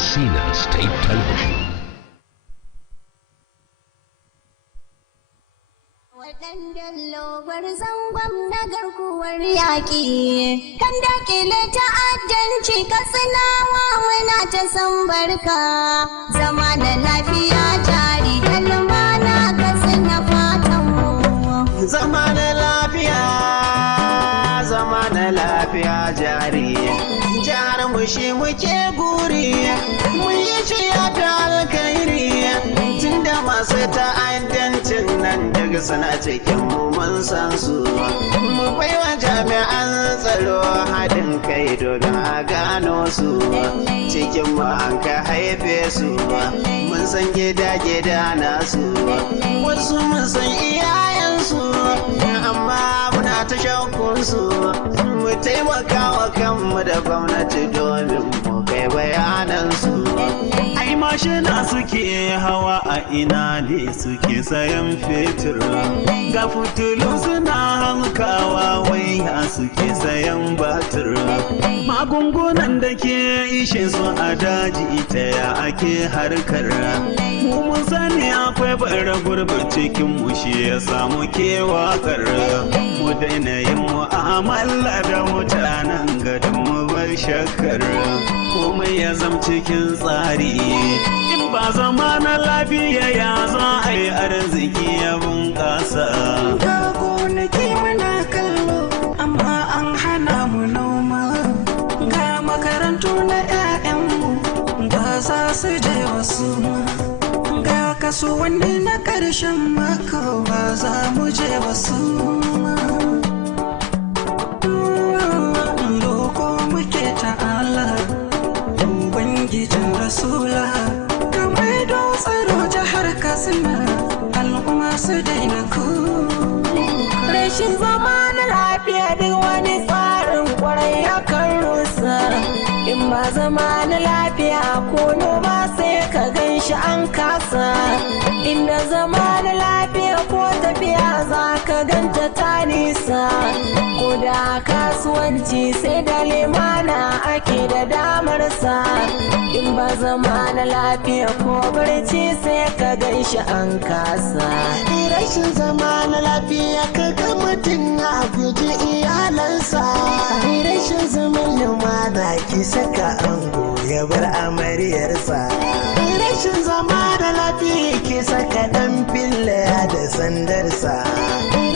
Katsina State Television. Waɗannan lobar zangon na garkuwar yaƙi, kan dakile ta'addanci katsinawa muna ta san barka, zama da lafiya jari kalmana katsina fatanmu. Zama da lafiya jari, jihar mu shi muke guri, mun yi ciya ta alkairi, tunda masu ta'addancin nan daga suna cikin mu mun san su, mu baiwa jami'an tsaro haɗin kai domin a gano su, cikin mu an ka haife su, mun san gida-gida nasu, wasu mun san iyayensu, amma muna ta shakunsu, mu taimaka wa kanmu da gwamnati domin mu kai bayanansu. Ai mashina suke hawa a ina ne suke sayan fetur, ga fitilu suna hankawa waya suke sayan batir, magungunan da ke ishe su a daji ta ya ake harkar, mu mun sani akwai bara gurbin cikin mu shi ya samu ke wakar, mu daina yin mu'amala da mutanen gadon mu bar shakkar, komai ya zam cikin tsari, in ba zama na lafiya ya za a yi arziki ya bunƙasa. Ga gonaki muna kallo amma an hana mu noma, ga makarantu na 'ya'yanmu ba za su je wasu, ga kasuwanni na ƙarshen mako ba za mu je wasu. Loko muke ta'ala Ubangijin Rasula, kamar da tsaro jihar Katsina, al'umma su daina ku. Rashin zama na lafiya duk wani tsarin kwarai akan rusa, in ba zama na lafiya ko noma sai ka gan shi an kasa, inda zama na lafiya ko tafiya za ka ganta ta nisa, ko da kasuwanci sai da limana ake da damarsa, in ba zama na lafiya ko barci sai ka gan shi an kasa. Rashin zama na lafiya ka ga mutum ya guji iyalansa, rashin zaman lumana ki saka ango ya bar amaryarsa, rashin zama da lafiya ki saka dan filla da sandarsa,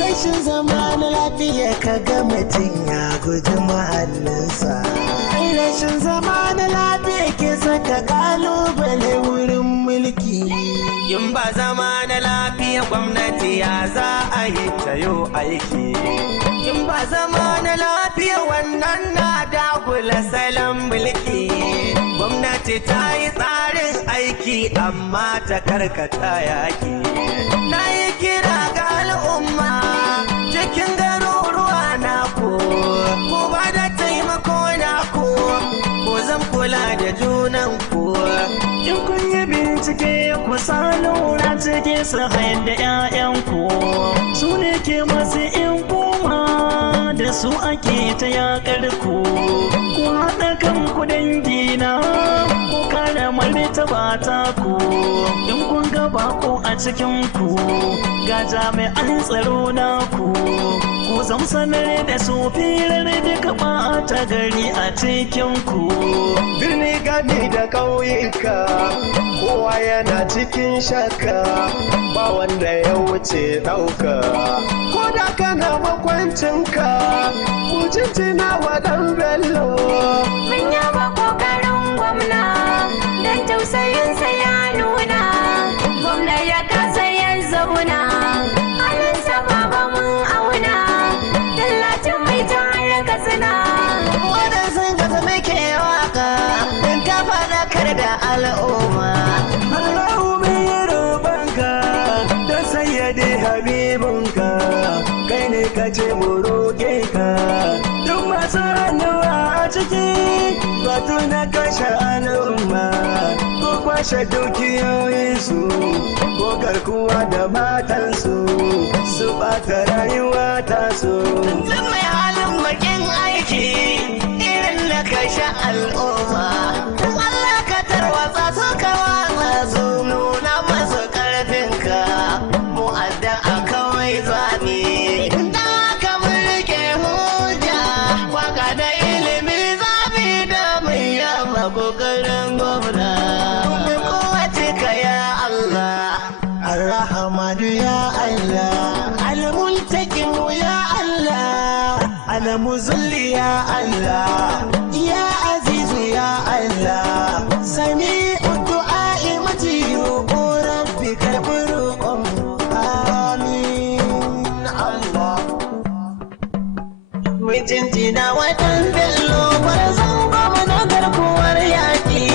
rashin zama na lafiya ka ga mutum ya guji mahallinsa, rashin zama na lafiya ki saka kalubale wurin mulki. In ba zama na lafiya gwamnati ya za a yi ta yo aiki, in ba zama na lafiya wannan na dagula salon mulki, gwamnati ta yi tsarin aiki amma ta karkata yaki. Na yi kira ga al'umma cikin garuruwa na ko ba da taimako na ko zan kula da junan ku. In kun yi bincike ku sa lura cike su hayar da 'ya'yanku, su ne ke masu in kuma da su ake ta yakar ku haɗa kanku dangina ku kare martaba ta ku, in kun ga bako a cikin ku ga jami'an tsaro na ku zam sanar da su firar duka ɓata gari a cikin ku. Birni gani da ƙauyuka kowa yana cikin shakka, ba wanda ya wuce ɗauka, ko da kana makwancinka ku jinjina wa ɗan bello. Mun yaba ƙoƙarin gwamna don tausayinsa ya nuna, gwamna ya kasa ya zauna, halinsa baba mun auna, tallacin mai jihar Katsina. Waɗansu gasa muke waka in ka faɗakar da al'umma. Allahu mai roƙonka don sayyade habibinka, kai ne ka ce mu roƙe ka, duk masu hannuwa a ciki batu na kashe al'umma, ko kwashe dukiyoyinsu ko garkuwa da matansu, su ɓata rayuwa tasu. Duk mai halin bakin aiki irin na kashe al'umma, Allah ka tarwa ahadu ya Allah, al-multakim ya Allah, al-muzilli ya Allah, ya azizu ya Allah, sami'u du'a'i majiyu rabbi karbi roƙon amin Allah. Mijintina watan bello barzan gwamna garkuwar yaƙi,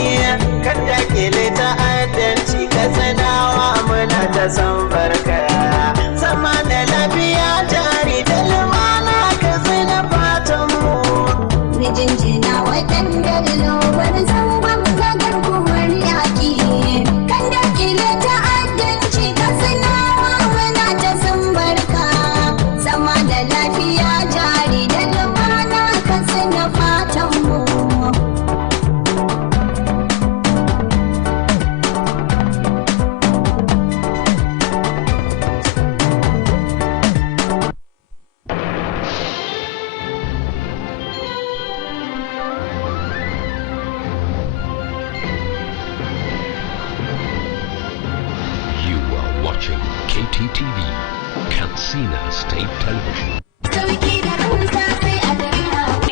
kada kele ta'addanci ka sanawa muna ta san barka, zama da lafiya jari da lumana ka zina fatan mu. Mijintina watan bello barzan gwamna garkuwar yaƙi, kada kele ta'addanci ka sanawa muna ta san barka, zama da lafiya jari da lumana ka zina fatan mu. You are watching KTTV, Katsina State Television.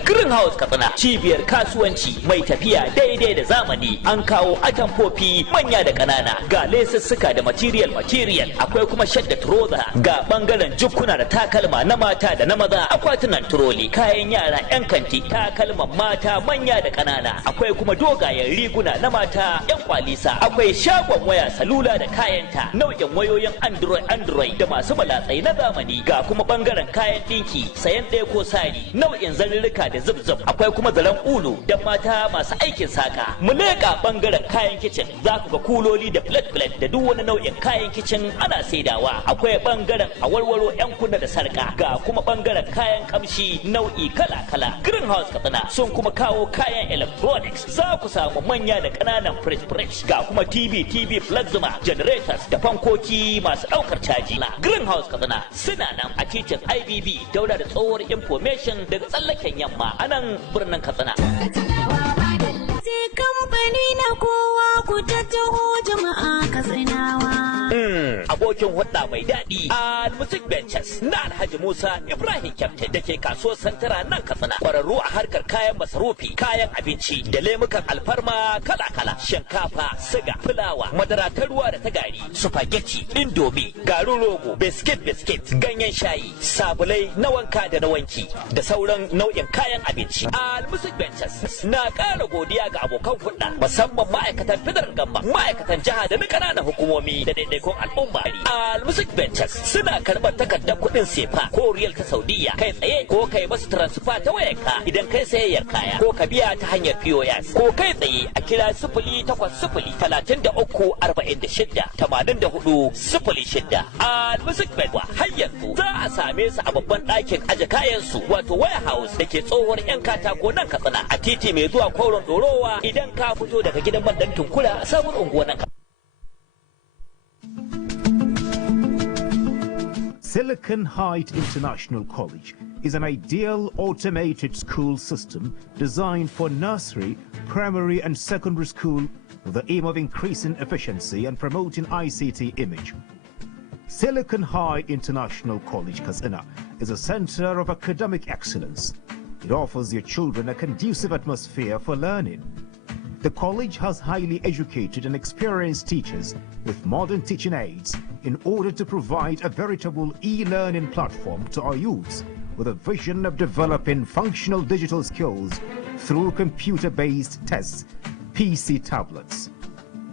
Greenhouse Katsina, cibiyar kasuwanci mai tafiya daidai da zamani. An kawo atamfofi manya da ƙanana, ga lesussuka da material, akwai kuma shadda trouser, ga bangaren jukkuna da takalma na mata da na maza, akwatunan turoli, kayan yara 'yan kanti, takalman mata manya da ƙanana, akwai kuma dogayen riguna na mata 'yan kwalisa, akwai shagon waya salula da kayanta, nau'in wayoyin android da masu balatsai na zamani, ga kuma bangaren kayan ɗinki, sayan ɗaya ko sari, nau'in zarirrika da zubzub, akwai kuma zaren ulu da mata masu aikin saka. Mu leƙa bangaren kayan kicin, za ku ga kuloli da plate da duk wani nau'in kayan kicin ana saidawa. Akwai bangaren awarwaro 'yan kunna da sarka, ga kuma bangaren kayan kamshi nau'i kala-kala. Greenhouse Katsina sun kuma kawo kayan electronics, za ku samu manya da ƙananan fridge, ga kuma TV plasma, generators da fankoki masu ɗaukar caji. Greenhouse Katsina suna nan a titin IBB daura da tsohuwar information daga tsallaken yamma a nan birnin Katsina. Sai kamfani na kowa ku tattaho jama'a Katsinawa. Abokin hudda mai daɗi a Music Ventures na Alhaji Musa Ibrahim Kyaftin da ke kasuwar Santara nan Katsina. Kwararru a harkar kayan masarufi, kayan abinci da lemukan alfarma kala-kala, shinkafa, siga, fulawa, madara ta ruwa da ta gari, spaghetti, indomi, garin rogo, biskit, ganyen shayi, sabulai na wanka da na wanki da sauran nau'in kayan abinci. A Music Ventures na ƙara godiya ga abokan hudda, musamman ma'aikatan fidar gamba, ma'aikatan jiha da na ƙananan hukumomi da daidaikun al'umma. A Music Ventures suna karɓar takardar kuɗin sefa ko riyal ta Saudiya kai tsaye, ko kai masu transfer ta wayarka idan kai sayayyar kaya, ko ka biya ta hanyar POS, ko kai tsaye a kira 0800-33-46-84-06. A Music Ventures har yanzu za a same su a babban ɗakin aje kayan su wato warehouse da ke tsohuwar 'yan katako nan Katsina a titi mai zuwa Koron Dorowa idan ka fito daga gidan bandan Tunkura a sabon unguwar nan. Silicon Heights International College is an ideal automated school system designed for nursery, primary and secondary school with the aim of increasing efficiency and promoting ICT image. Silicon Heights International College, Katsina, is a center of academic excellence. It offers your children a conducive atmosphere for learning. The college has highly educated and experienced teachers with modern teaching aids in order to provide a veritable e-learning platform to our youths with a vision of developing functional digital skills through computer-based tests, PC tablets.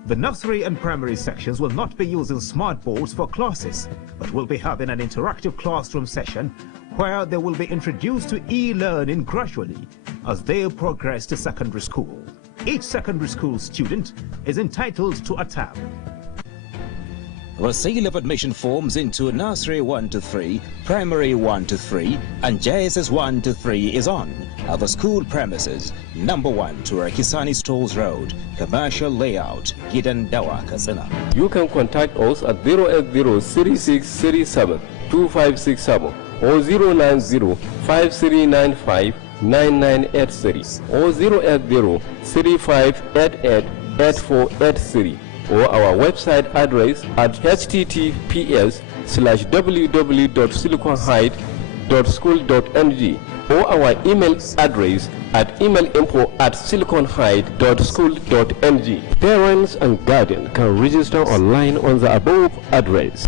The nursery and primary sections will not be using smart boards for classes, but will be having an interactive classroom session where they will be introduced to e-learning gradually as they progress to secondary school. Each secondary school student is entitled to a tab. The sale of admission forms into Nursery 1 to 3, Primary 1 to 3, and JSS 1 to 3 is on at the school premises, number 1 to Rakisani Stores Road, Commercial Layout, Gidan Dawa, Katsina. You can contact us at 080-3637-2567 or 090-5395-9983 or 080-3588-8483 or our website address at https www.siliconheight.school.ng or our email address at email@siliconheight.school.ng. Parents and guardians can register online on the above address.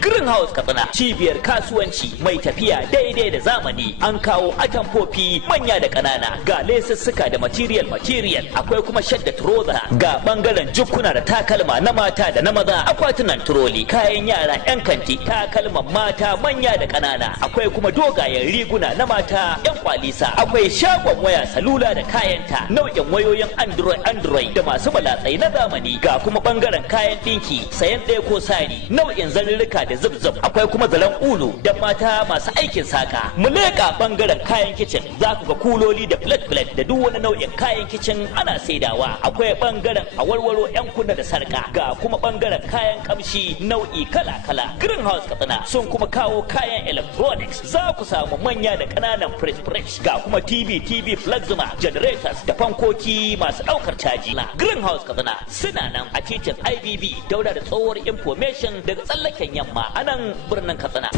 Greenhouse Katsina, cibiyar kasuwanci mai tafiya daidai da zamani. An kawo atamfofi manya da ƙanana, ga lesussuka da material, akwai kuma shadda trouser, ga bangaren jukkuna da takalma na mata da na maza, akwatunan troli, kayan yara 'yan kanti, takalman mata manya da ƙanana, akwai kuma dogayen riguna na mata 'yan kwalisa, akwai shagon waya salula da kayanta, nau'in wayoyin Android da masu balatsai na zamani, ga kuma bangaren kayan ɗinki, sayan ɗaya ko sari, nau'in zarurruka da zubzub, akwai kuma zalan ulu da mata masu aikin saka. Mu leƙa bangaren kayan kicin, za ku ga kuloli da plate da duk wani nau'in kayan kicin ana saidawa. Akwai bangaren awarwaro 'yan kunna da sarka, ga kuma bangaren kayan kamshi nau'i kala-kala. Greenhouse Katsina sun kuma kawo kayan electronics, za ku samu manya da ƙananan fridge, ga kuma TV plasma, generators da fankoki masu ɗaukar caji. Greenhouse Katsina suna nan a titin IBB daura da tsohuwar information daga tsallaken yamma a nan birnin Katsina.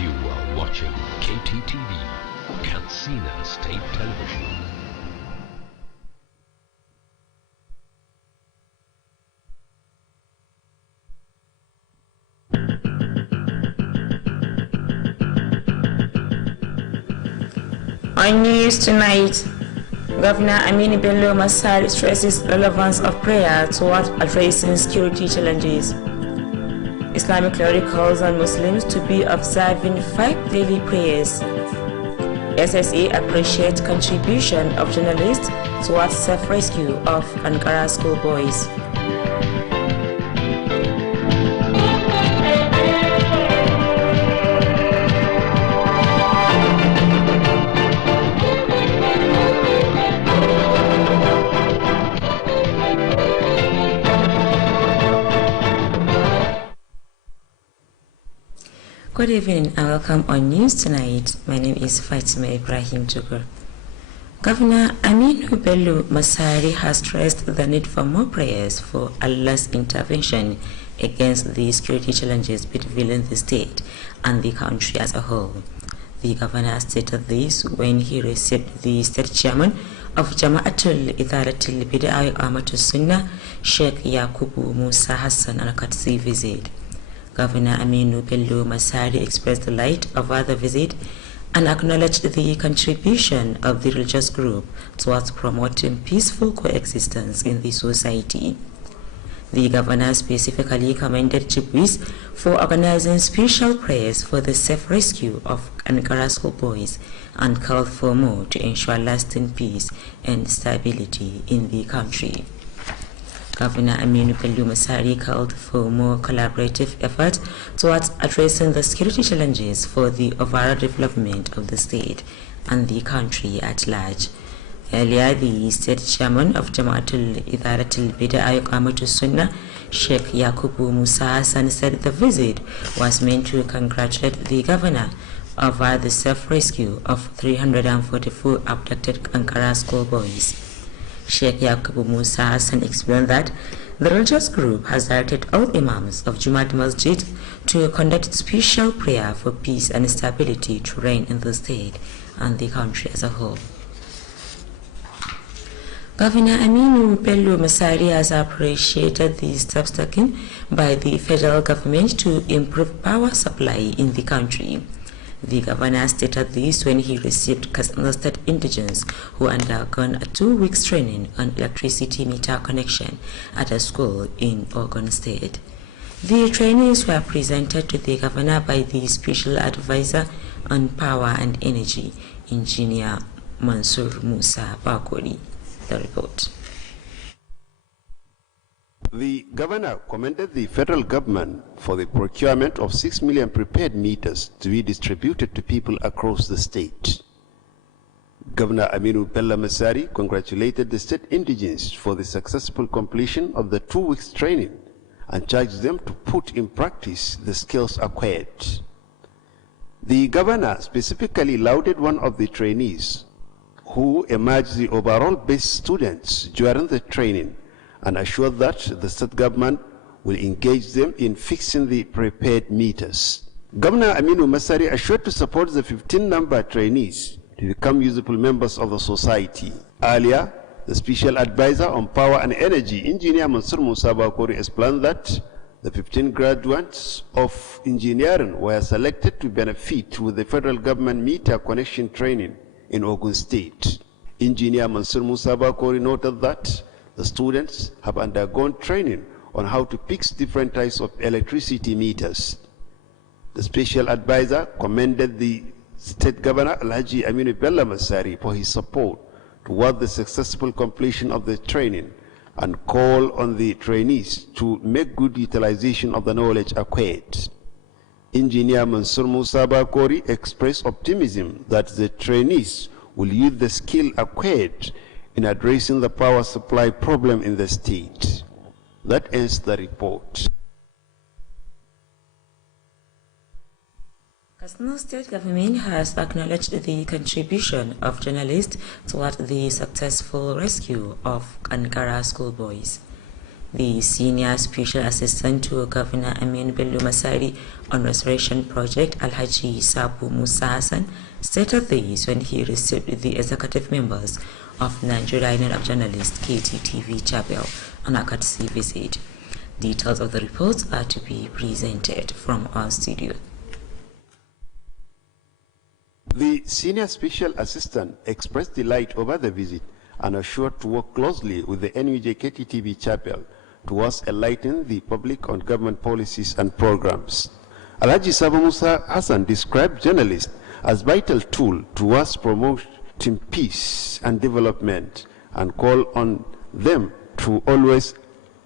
You are watching KTTV, Katsina State Television. On news tonight, Governor Aminu Bello Masari stresses relevance of prayer towards addressing security challenges. Islamic cleric calls on Muslims to be observing 5 daily prayers. SSA appreciates contribution of journalists towards self-rescue of Ankara schoolboys. Good evening and welcome on News Tonight. My name is Fatima Ibrahim Tukur. Governor Aminu Bello Masari has stressed the need for more prayers for Allah's intervention against the security challenges between the state and the country as a whole. The governor stated this when he received the state chairman of Jama'atul Idaratul Bid'ah Amatul Sunnah, Sheikh Yakubu Musa Hassan al-Qadsi visit. Governor Aminu Bello Masari expressed delight over the visit and acknowledged the contribution of the religious group towards promoting peaceful coexistence in the society. The governor specifically commended Jibwis for organizing special prayers for the safe rescue of Ankara schoolboys and called for more to ensure lasting peace and stability in the country. Governor Aminu Bello Masari called for more collaborative efforts towards addressing the security challenges for the overall development of the state and the country at large. Earlier, the state chairman of Jama'atul Idaratul Bid'ah Amatul Sunnah, Sheikh Yakubu Musa Hassan, said the visit was meant to congratulate the governor over the safe rescue of 344 abducted Ankara schoolboys. Sheikh Yakubu Musa Hassan explained that the religious group has directed all imams of Jumat Masjid to conduct special prayer for peace and stability to reign in the state and the country as a whole. Governor Aminu Bello Masari has appreciated the steps taken by the federal government to improve power supply in the country. The governor stated this when he received Katsina State indigents who undergone a 2-week training on electricity meter connection at a school in Ogun State. The trainees were presented to the governor by the Special Advisor on Power and Energy, Engineer Mansur Musa Bakori. The report. The governor commended the federal government for the procurement of 6 million prepaid meters to be distributed to people across the state. Governor Aminu Bello Masari congratulated the state indigents for the successful completion of the 2 weeks training and charged them to put in practice the skills acquired. The governor specifically lauded one of the trainees who emerged the overall best students during the training and assured that the state government will engage them in fixing the prepaid meters. Governor Aminu Masari assured to support the 15-number trainees to become useful members of the society. Earlier, the Special Advisor on Power and Energy, Engineer Mansur Musa Bakori, explained that the 15 graduates of engineering were selected to benefit with the federal government meter connection training in Ogun State. Engineer Mansur Musa Bakori noted that the students have undergone training on how to fix different types of electricity meters. The Special Advisor commended the State Governor Alhaji Aminu Bello Masari for his support toward the successful completion of the training and call on the trainees to make good utilization of the knowledge acquired. Engineer Mansur Musa Bakori expressed optimism that the trainees will use the skill acquired in addressing the power supply problem in the state. That ends the report. Katsina State Government has acknowledged the contribution of journalists toward the successful rescue of Ankara schoolboys. The Senior Special Assistant to Governor Amin Bello Masari on Restoration Project, Alhaji Sabu Musa Hassan, stated this when he received the executive members of Nigeria Union of Journalists KTTV Chapel on a courtesy visit. Details of the reports are to be presented from our studio. The Senior Special Assistant expressed delight over the visit and assured to work closely with the NUJ KTTV Chapel towards enlightening the public on government policies and programs. Alhaji Sabu Musa Hassan described journalists as vital tool towards promoting peace and development and called on them to always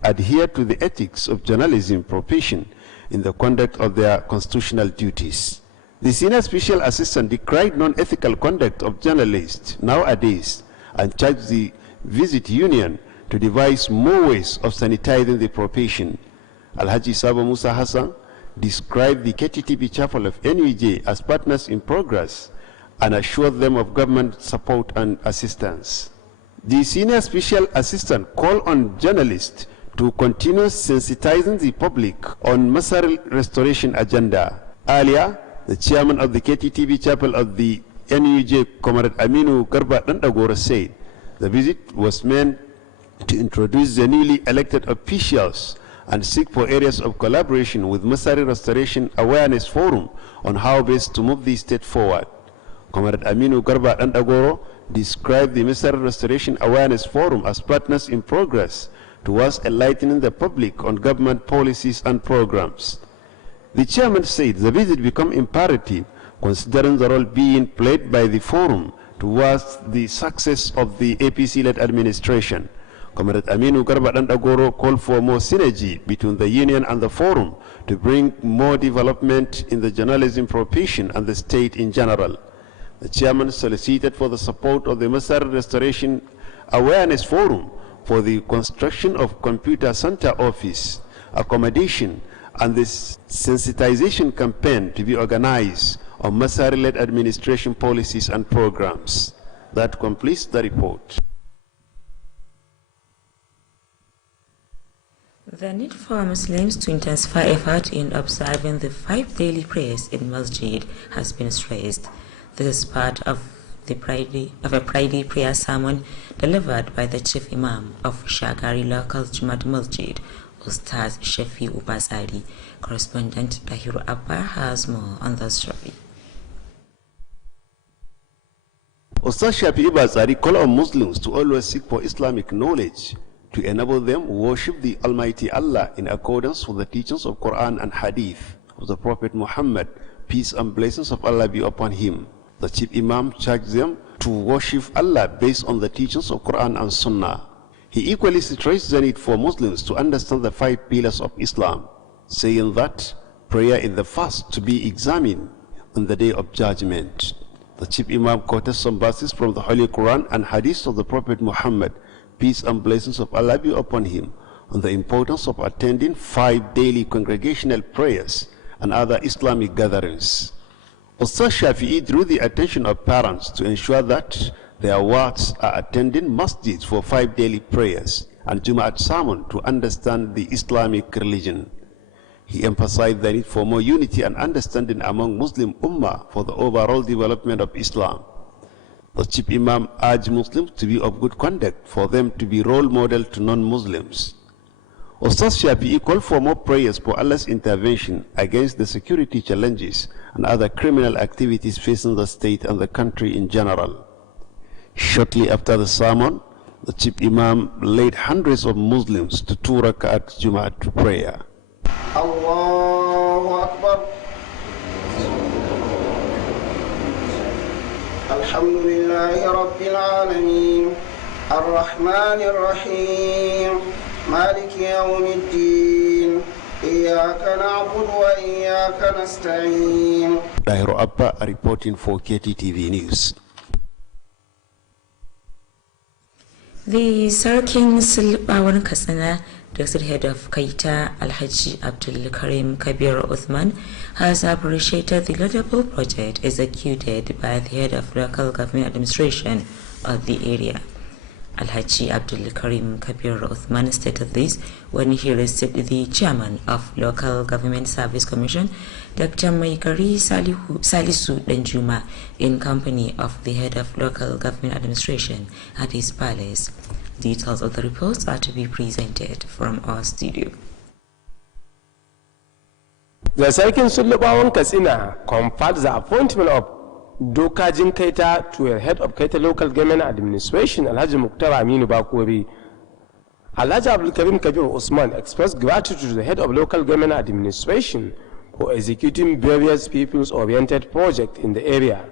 adhere to the ethics of journalism profession in the conduct of their constitutional duties. The Senior Special Assistant decried non-ethical conduct of journalists nowadays and charged the Visit Union to devise more ways of sanitizing the profession. Alhaji Sabu Musa Hassan described the KTTV Chapel of NUJ as partners in progress and assured them of government support and assistance. The Senior Special Assistant called on journalists to continue sensitizing the public on Masari restoration agenda. Earlier, the chairman of the KTTV Chapel of the NUJ, Comrade Aminu Garba Dandagora, said the visit was meant to introduce the newly elected officials and seek for areas of collaboration with Masari Restoration Awareness Forum on how best to move the state forward. Comrade Aminu Garba Dandagoro described the Masari Restoration Awareness Forum as partners in progress towards enlightening the public on government policies and programs. The chairman said the visit became imperative considering the role being played by the forum towards the success of the APC-led administration. Comrade Aminu Garba Dandagoro called for more synergy between the union and the forum to bring more development in the journalism profession and the state in general. The chairman solicited for the support of the Masari Restoration Awareness Forum for the construction of computer center office, accommodation, and this sensitization campaign to be organized on Masari-led administration policies and programs. That completes the report. The need for Muslims to intensify effort in observing the 5 daily prayers in Masjid has been stressed. This is part of a Friday prayer sermon delivered by the Chief Imam of Shagari Local Jumat Masjid, Ustaz Shafi Ubazari. Correspondent Tahiru Abba has more on the story. Ustaz Shafi Ubazari called on Muslims to always seek for Islamic knowledge to enable them worship the Almighty Allah in accordance with the teachings of Quran and Hadith of the Prophet Muhammad, peace and blessings of Allah be upon him. The Chief Imam charged them to worship Allah based on the teachings of Quran and Sunnah. He equally stressed the need for Muslims to understand the 5 pillars of Islam, saying that prayer is the first to be examined on the day of judgment. The Chief Imam quoted some verses from the Holy Quran and Hadith of the Prophet Muhammad, peace and blessings of Allah be upon him, on the importance of attending 5 daily congregational prayers and other Islamic gatherings. Ustaz Shafi'i drew the attention of parents to ensure that their wards are attending masjids for 5 daily prayers and Jum'at sermon to understand the Islamic religion. He emphasized the need for more unity and understanding among Muslim Ummah for the overall development of Islam. The Chief Imam urged Muslims to be of good conduct, for them to be role model to non-Muslims. Ustaz Shafi'i called for more prayers for Allah's intervention against the security challenges and other criminal activities facing the state and the country in general. Shortly after the sermon, the Chief Imam led hundreds of Muslims to 2 rakat Jum'at prayer. Allahu Akbar. Alhamdulillahi Rabbil Alameen. Ar-Rahman Ar-Rahim. Maliki Yawmiddin. Iyaka na'budu wa iyaka nasta'in. Dahiro Abba reporting for KTTV News. The Sarkin Silbawan Katsina, the head of Kaita Alhaji Abdul Karim Kabir Uthman, has appreciated the laudable project executed by the head of local government administration of the area. Alhaji Abdul Karim Kabir Uthman stated this when he received the chairman of Local Government Service Commission, Dr. Maikari Salisu Danjuma, in company of the head of Local Government Administration at his palace. Details of the reports are to be presented from our studio. The Sarkin Sulubawan Katsina conferred the appointment of Dokajin Kaita to a head of Kaita Local Government Administration, Alhaji Mukhtar Aminu Bakori. Alhaji Abdul Karim Kabir Usman expressed gratitude to the head of Local Government Administration for executing various people's-oriented projects in the area.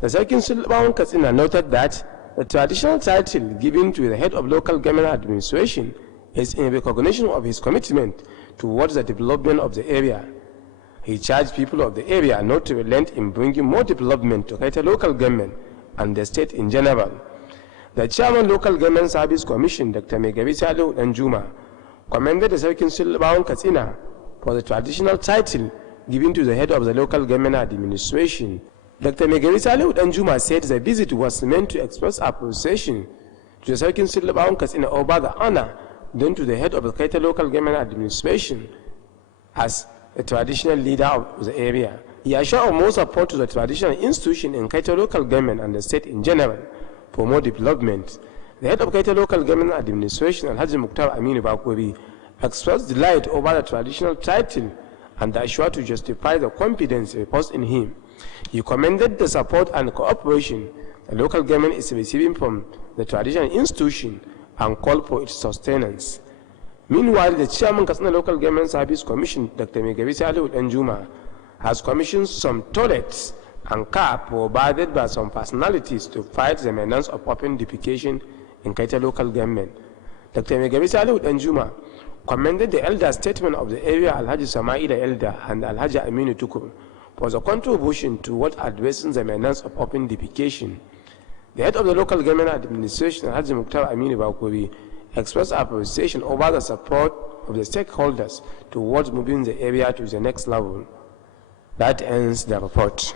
The Sarkin Sulubawan Katsina noted that the traditional title given to the head of Local Government Administration is in recognition of his commitment towards the development of the area. He charged people of the area not to relent in bringing more development to Kaita local government and the state in general. The chairman Local Government Service Commission, Dr. Megabi Salu Danjuma, commended the Sarkin Sulubawan Katsina for the traditional title given to the head of the local government administration. Dr. Megabi Salu Danjuma said the visit was meant to express appreciation to the Sarkin Sulubawan Katsina over the honor done to the head of the Kaita local government administration as a traditional leader of the area. He assured more support to the traditional institution in Kaita local government and the state in general for more development. The head of Kaita local government administration, Alhaji Mukhtar Aminu Bakori, expressed delight over the traditional title and assured to justify the confidence reposed in him. He commended the support and cooperation the local government is receiving from the traditional institution and called for its sustenance. Meanwhile, the chairman Katsina Local Government Service Commission, Dr. Megabi Salu Danjuma, has commissioned some toilets and car provided by some personalities to fight the menace of open defecation in Kaita local government. Dr. Megabi Salu Danjuma commended the elder statement of the area Alhaji Sama'ila Elder and Alhaji Aminu Tukur for the contribution towards addressing the menace of open defecation. The head of the local government administration, Alhaji Mukhtar Aminu Bakori, expressed appreciation over the support of the stakeholders towards moving the area to the next level. That ends the report.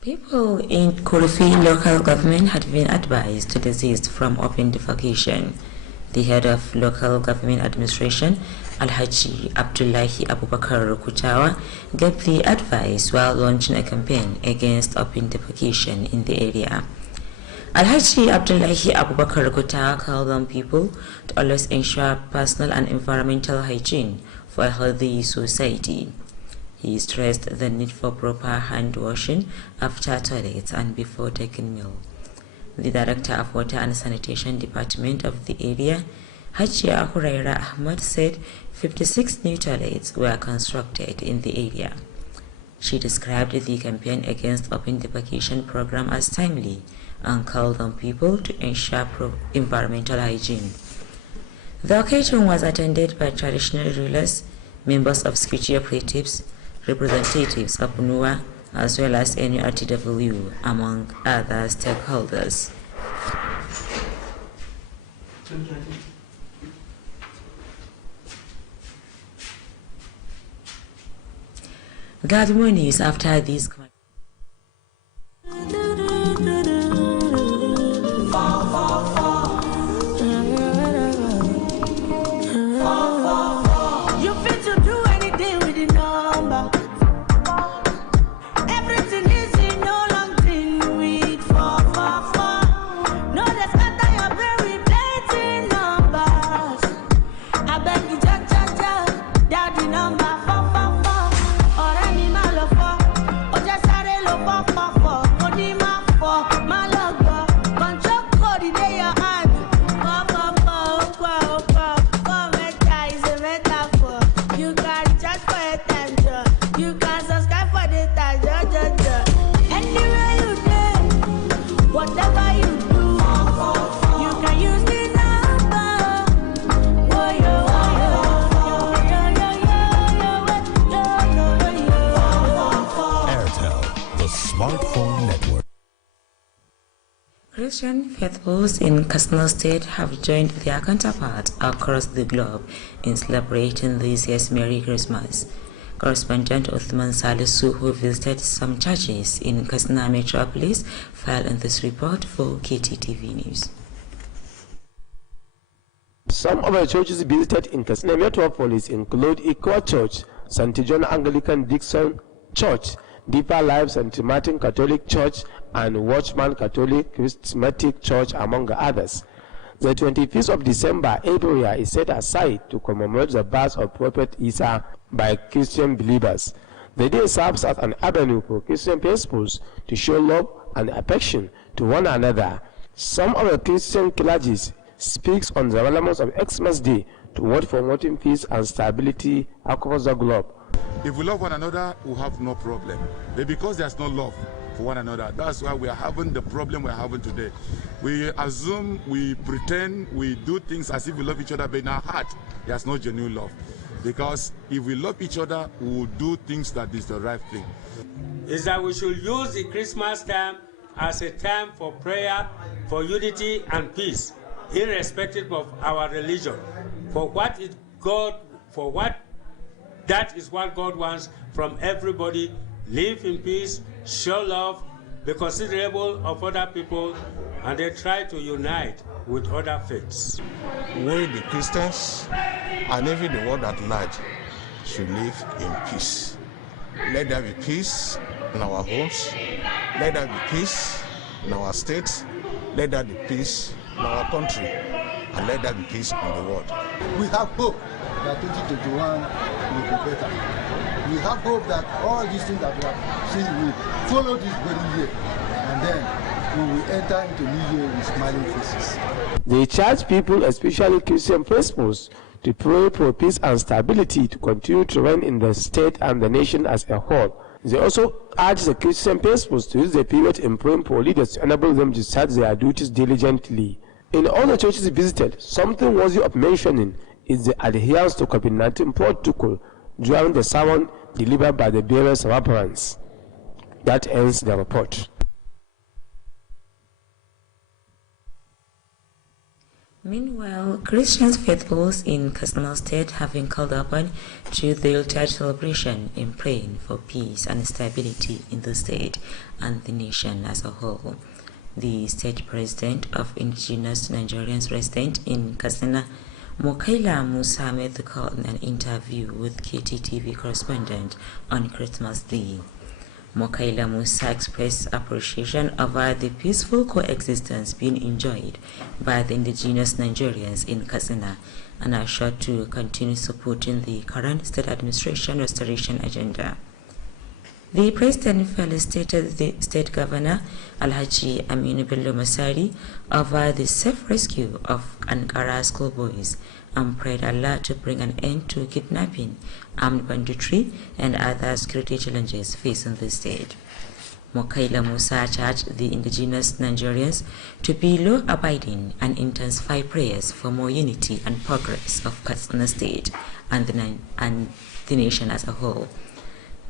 People in Kurifi local government had been advised to desist from open defecation. The head of local government administration, Alhaji Abdullahi Abubakar Kutawa, gave the advice while launching a campaign against open defecation in the area. Alhaji Abdullahi Abubakar Kutawa called on people to always ensure personal and environmental hygiene for a healthy society. He stressed the need for proper hand washing after toilets and before taking meal. The Director of Water and Sanitation Department of the area, Hajia Huraira Ahmad, said 56 new toilets were constructed in the area. She described the campaign against open defecation program as timely and called on people to ensure environmental hygiene. The occasion was attended by traditional rulers, members of security operatives, representatives of NUA, as well as NURTW, among other stakeholders. Got more news after this. You fit to do anything with the number. Everything is in no long thing with 444. No, that's not your very plenty numbers. I beg you, ja, that the number 444. Or any mal of 4. Or just a low 444. Only my 4. My logo. Control code in your hand. 444. Is a metaphor. You can charge for attention. You can subscribe for the time. Anywhere you do, whatever you do, you can use the number. Airtel, the smartphone network. Christian faithfuls in Katsina State have joined their counterparts across the globe in celebrating this year's Merry Christmas. Correspondent Uthman Salisu, who visited some churches in Katsina metropolis, filed in this report for KTTV News. Some of the churches visited in Katsina metropolis include Equa Church, St. John Anglican Dixon Church, Deeper Life St. Martin Catholic Church, and Watchman Catholic Charismatic Church, among others. The 25th of December every year is set aside to commemorate the birth of Prophet Isa by Christian believers. The day serves as an avenue for Christian faithfuls to show love and affection to one another. Some of the Christian clergy speaks on the relevance of Xmas Day toward promoting peace and stability across the globe. If we love one another, we'll have no problem. But because there's no love for one another, that's why we are having the problem we're having today. We assume, we pretend, we do things as if we love each other, but in our heart, there's no genuine love. Because if we love each other, we will do things that is the right thing. Is that we should use the Christmas time as a time for prayer, for unity and peace, irrespective of our religion. That is what God wants from everybody. Live in peace, show love, be considerable of other people, and they try to unite with other faiths. We, the Christians, and even the world at large, should live in peace. Let there be peace in our homes. Let there be peace in our states. Let there be peace in our country. And let there be peace in the world. We have hope that 2021 will be better. We have hope that all these things that we have seen will follow this very year, and then we will enter into New Year with smiling faces. They charge people, especially Christian faithfuls, to pray for peace and stability to continue to reign in the state and the nation as a whole. They also urge the Christian faithfuls to use the period in praying for leaders to enable them to discharge their duties diligently. In all the churches visited, something worthy of mentioning is the adherence to COVID-19 protocol during the sermon delivered by the bearers of appearance. That ends the report. Meanwhile, Christian faithfuls in Katsina State have been called upon to the Yuletide celebration in praying for peace and stability in the state and the nation as a whole. The state president of indigenous Nigerians resident in Katsina, Mokaila Musa, made the call in an interview with KTTV correspondent on Christmas Day. Mokaila Musa expressed appreciation over the peaceful coexistence being enjoyed by the indigenous Nigerians in Katsina and assured to continue supporting the current state administration restoration agenda. The president felicitated the state governor, Alhaji Aminu Bello Masari, over the safe rescue of Ankara schoolboys and prayed Allah to bring an end to kidnapping, armed banditry, and other security challenges facing the state. Mokaila Musa charged the indigenous Nigerians to be law-abiding and intensify prayers for more unity and progress of Katsina State and the nation as a whole.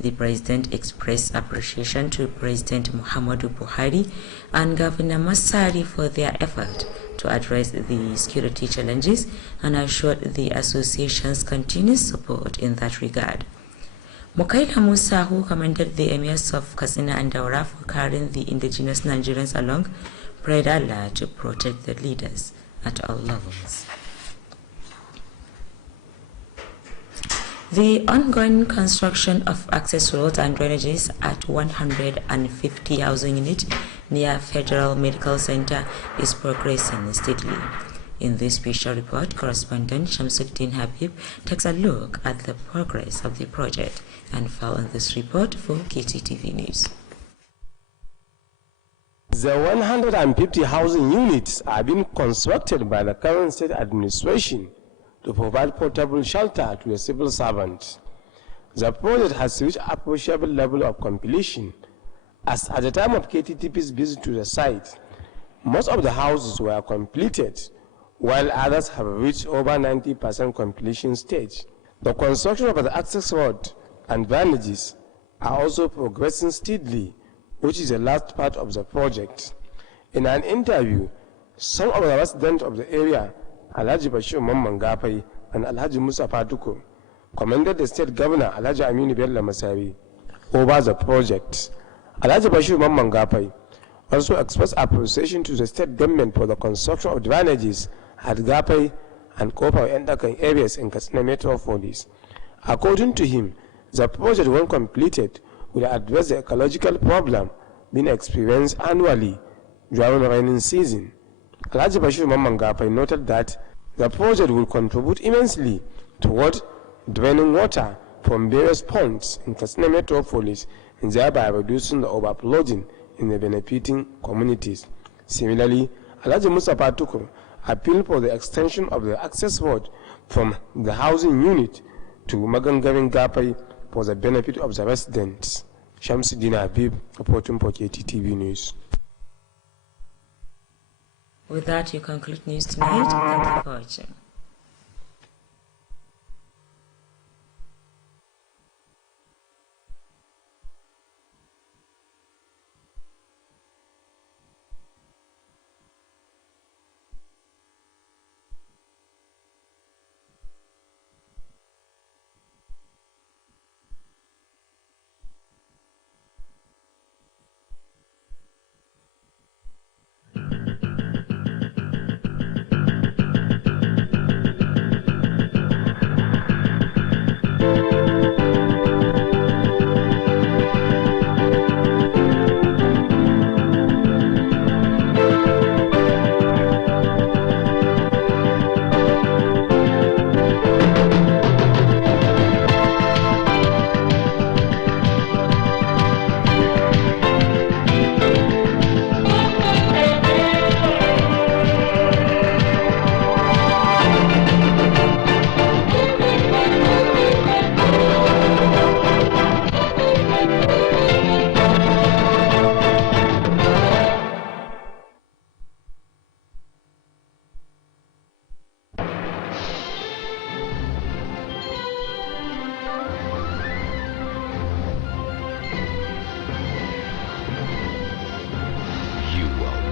The President expressed appreciation to President Muhammadu Buhari and Governor Masari for their effort to address the security challenges and assured the association's continued support in that regard. Mukaila Musa, who commended the emirs of Katsina and Daura for carrying the indigenous Nigerians along, prayed Allah to protect the leaders at all levels. The ongoing construction of access roads and drainages at 150 housing units near Federal Medical Center is progressing steadily. In this special report, correspondent Shamsuddin Habib takes a look at the progress of the project and found this report for KTTV News. The 150 housing units are being constructed by the current state administration to provide portable shelter to the civil servants. The project has reached an appreciable level of completion, as at the time of KTTP's visit to the site, most of the houses were completed, while others have reached over 90% completion stage. The construction of the access road and drainages are also progressing steadily, which is the last part of the project. In an interview, some of the residents of the area, Alhaji Bashir Mamman Gafai and Alhaji Musa Fatuko, commended the state governor Alhaji Aminu Bello Masari over the project. Alhaji Bashir Mamman Gafai also expressed appreciation to the state government for the construction of drainages at Gafai and Kopa Endakan areas in Katsina Metropolis. According to him, the project, when completed, will address the ecological problem being experienced annually during the rainy season. Alhaji Bashir Mamman Gafai noted that the project will contribute immensely toward draining water from various ponds in Katsina Metropolis and thereby reducing the overflowing in the benefiting communities. Similarly, Alhaji Musa Fatuko appealed for the extension of the access road from the housing unit to Magangarin Gafai for the benefit of the residents. Shamsuddin Habib, reporting for KTTV News. With that, you conclude news tonight. Thank you for watching.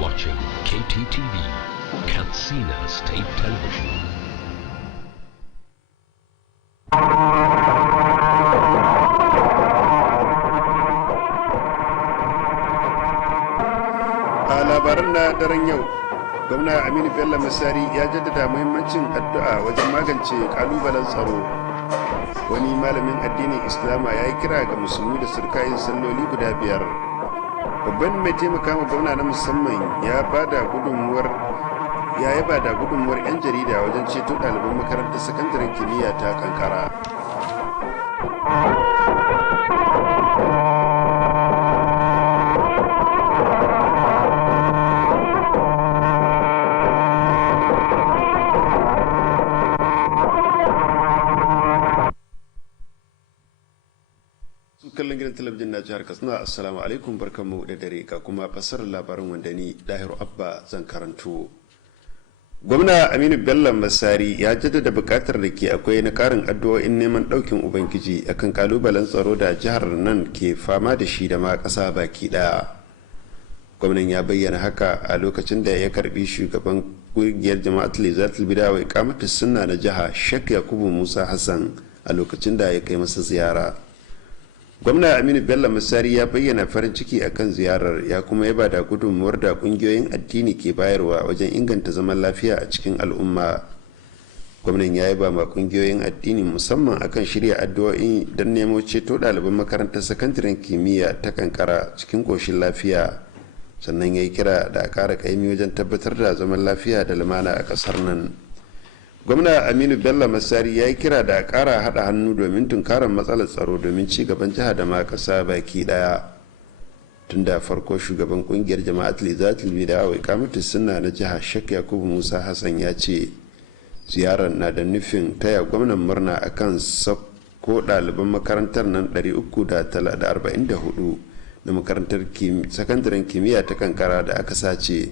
Watching KTTV, Katsina State Television. A labaran na daren yau, gwamna Aminu Bello Masari ya jaddada muhimmancin addu'a wajen magance kalubalen tsaro. Wani malamin addinin Islama ya yi kira ga musulmi da su rika yin salloli guda 5. Babban mai taimaka ma gwamna na musamman ya bada gudunmuwar 'yan jarida wajen ceto ɗaliban makarantar sakandaren kimiyya ta Kankara. kallon gidan talabijin na jihar Katsina, assalamu alaikum, barkanmu da dare ga kuma fassarar labarin wanda ni Dahiru Abba zan karanto. Gwamna Aminu Bello Masari ya jaddada bukatar da ke akwai na karin addu'o'in neman daukin ubangiji akan kalubalen tsaro da jihar nan ke fama da shi da ma kasa baki daya. Gwamnan ya bayyana haka a lokacin da ya karbi shugaban kungiyar jama'atul izatul bid'a wa iqamatus sunna na jiha Sheikh Yakubu Musa Hassan a lokacin da ya kai masa ziyara. Gwamna Aminu Bello Masari ya bayyana farin ciki akan ziyarar, ya kuma yaba da gudunmuwar da kungiyoyin addini ke bayarwa wajen inganta zaman lafiya a cikin al'umma. Gwamnan ya yaba ma kungiyoyin addini musamman akan shirya addu'o'i don nemo ceto ɗaliban makarantar sakandaren kimiyya ta kankara cikin ƙoshin lafiya, sannan ya yi kira da a ƙara ƙaimi wajen tabbatar da zaman lafiya da lumana a ƙasar nan. Gwamna Aminu Bello Masari ya yi kira da a ƙara haɗa hannu domin tunkarar matsalar tsaro domin ci gaban jiha da ma ƙasa baki ɗaya. Tun da farko shugaban ƙungiyar jama'atul izatul bid'a wa iqamatus sunna na jiha Sheikh Yakubu Musa Hassan ya ce ziyarar na da nufin taya gwamnan murna akan sako ɗaliban makarantar nan 344 na makarantar sakandaren kimiyya ta kankara da aka sace.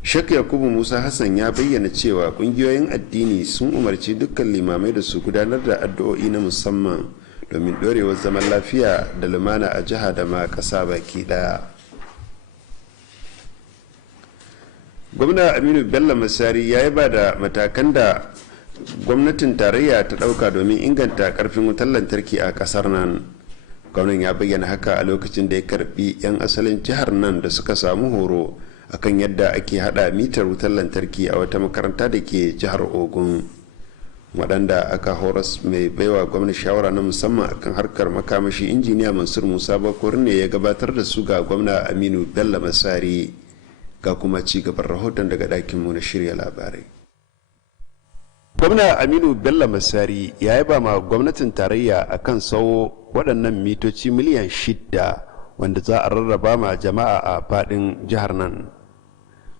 Sheikh Yakubu Musa Hassan ya bayyana cewa kungiyoyin addini sun umarci dukkan limamai da su gudanar da addu'o'i na musamman domin dorewar zaman lafiya da lumana a jiha da ma ƙasa baki ɗaya. Gwamna Aminu Bello Masari ya yi ba da matakan da gwamnatin tarayya ta ɗauka domin inganta ƙarfin wutar lantarki a ƙasar nan. Gwamnan ya bayyana haka a lokacin da ya karbi 'yan asalin jihar nan da suka samu horo akan yadda ake hada mitar wutar lantarki a wata makaranta da ke jihar Ogun. Waɗanda aka horas mai baiwa gwamnati shawara na musamman akan harkar makamashi injiniya Mansur Musa Bakor ne ya gabatar da su ga gwamna Aminu Bello Masari. Ga kuma ci gaban rahoton daga ɗakinmu na shirya labarai. Gwamna Aminu Bello Masari ya yaba ma gwamnatin tarayya akan sau waɗannan mitoci miliyan 6 wanda za a rarraba ma jama'a a faɗin jihar nan.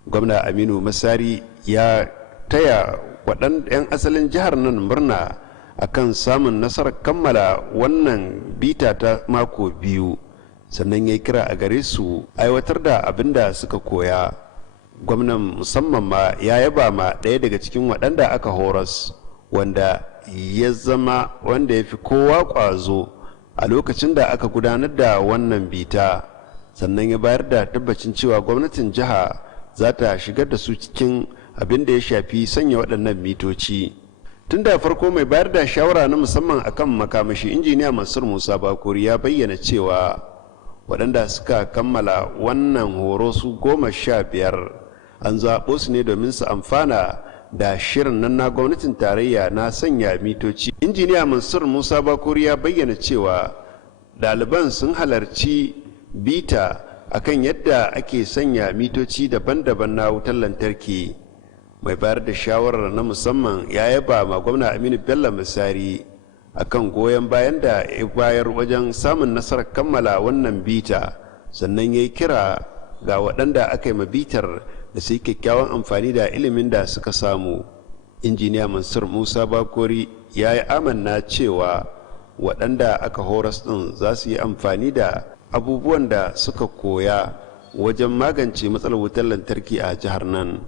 Gwamna Aminu Masari ya taya 'yan asalin jihar nan murna akan samun nasarar kammala wannan bita ta mako 2, sannan ya kira a gare su aiwatar da abin da suka koya. Gwamnan musamman ma ya yaba ma ɗaya daga cikin waɗanda aka horas wanda ya zama wanda ya fi kowa ƙwazo a lokacin da aka gudanar da wannan bita, sannan ya bayar da tabbacin cewa gwamnatin jiha za ta shigar da su cikin abin da ya shafi sanya waɗannan mitoci. Tun da farko mai bayar da shawara na musamman akan makamashi injiniya Mansur Musa Bakori ya bayyana cewa waɗanda suka kammala wannan horo su 15 an zaɓo su ne domin su amfana da shirin nan na gwamnatin tarayya na sanya mitoci. Injiniya Mansur Musa Bakori ya bayyana cewa ɗaliban sun halarci bita akan yadda ake sanya mitoci daban-daban na wutar lantarki. Mai bayar da shawarar na musamman ya yaba ma gwamna Aminu Bello Masari akan goyon bayan da ya bayar wajen samun nasarar kammala wannan bita, sannan ya yi kira ga waɗanda aka yi ma bitar da su yi kyakkyawan amfani da ilimin da suka samu. Injiniya Mansur Musa Bakori ya yi amanna cewa waɗanda aka horas ɗin za su yi amfani da abubuwan da suka koya wajen magance matsalar wutar lantarki a jihar nan.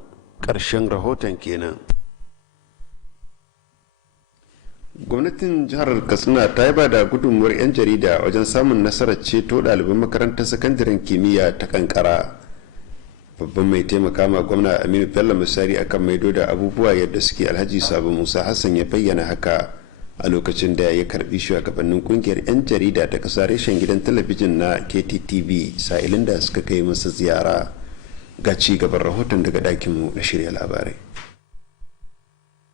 Ƙarshen rahoton kenan. Gwamnatin jihar Katsina ta yi ba da gudunmuwar 'yan jarida wajen samun nasarar ceto ɗaliban makarantar sakandaren kimiyya ta kankara. Babban mai taimaka ma gwamna Aminu Bello Masari akan maido da abubuwa yadda suke Alhaji Sabo Musa Hassan ya bayyana haka a lokacin da ya karbi shugabannin kungiyar 'yan jarida ta kasa reshen gidan talabijin na KTTV sa'ilin da suka kai masa ziyara. Ga ci gaban rahoton daga ɗakinmu na shirya labarai.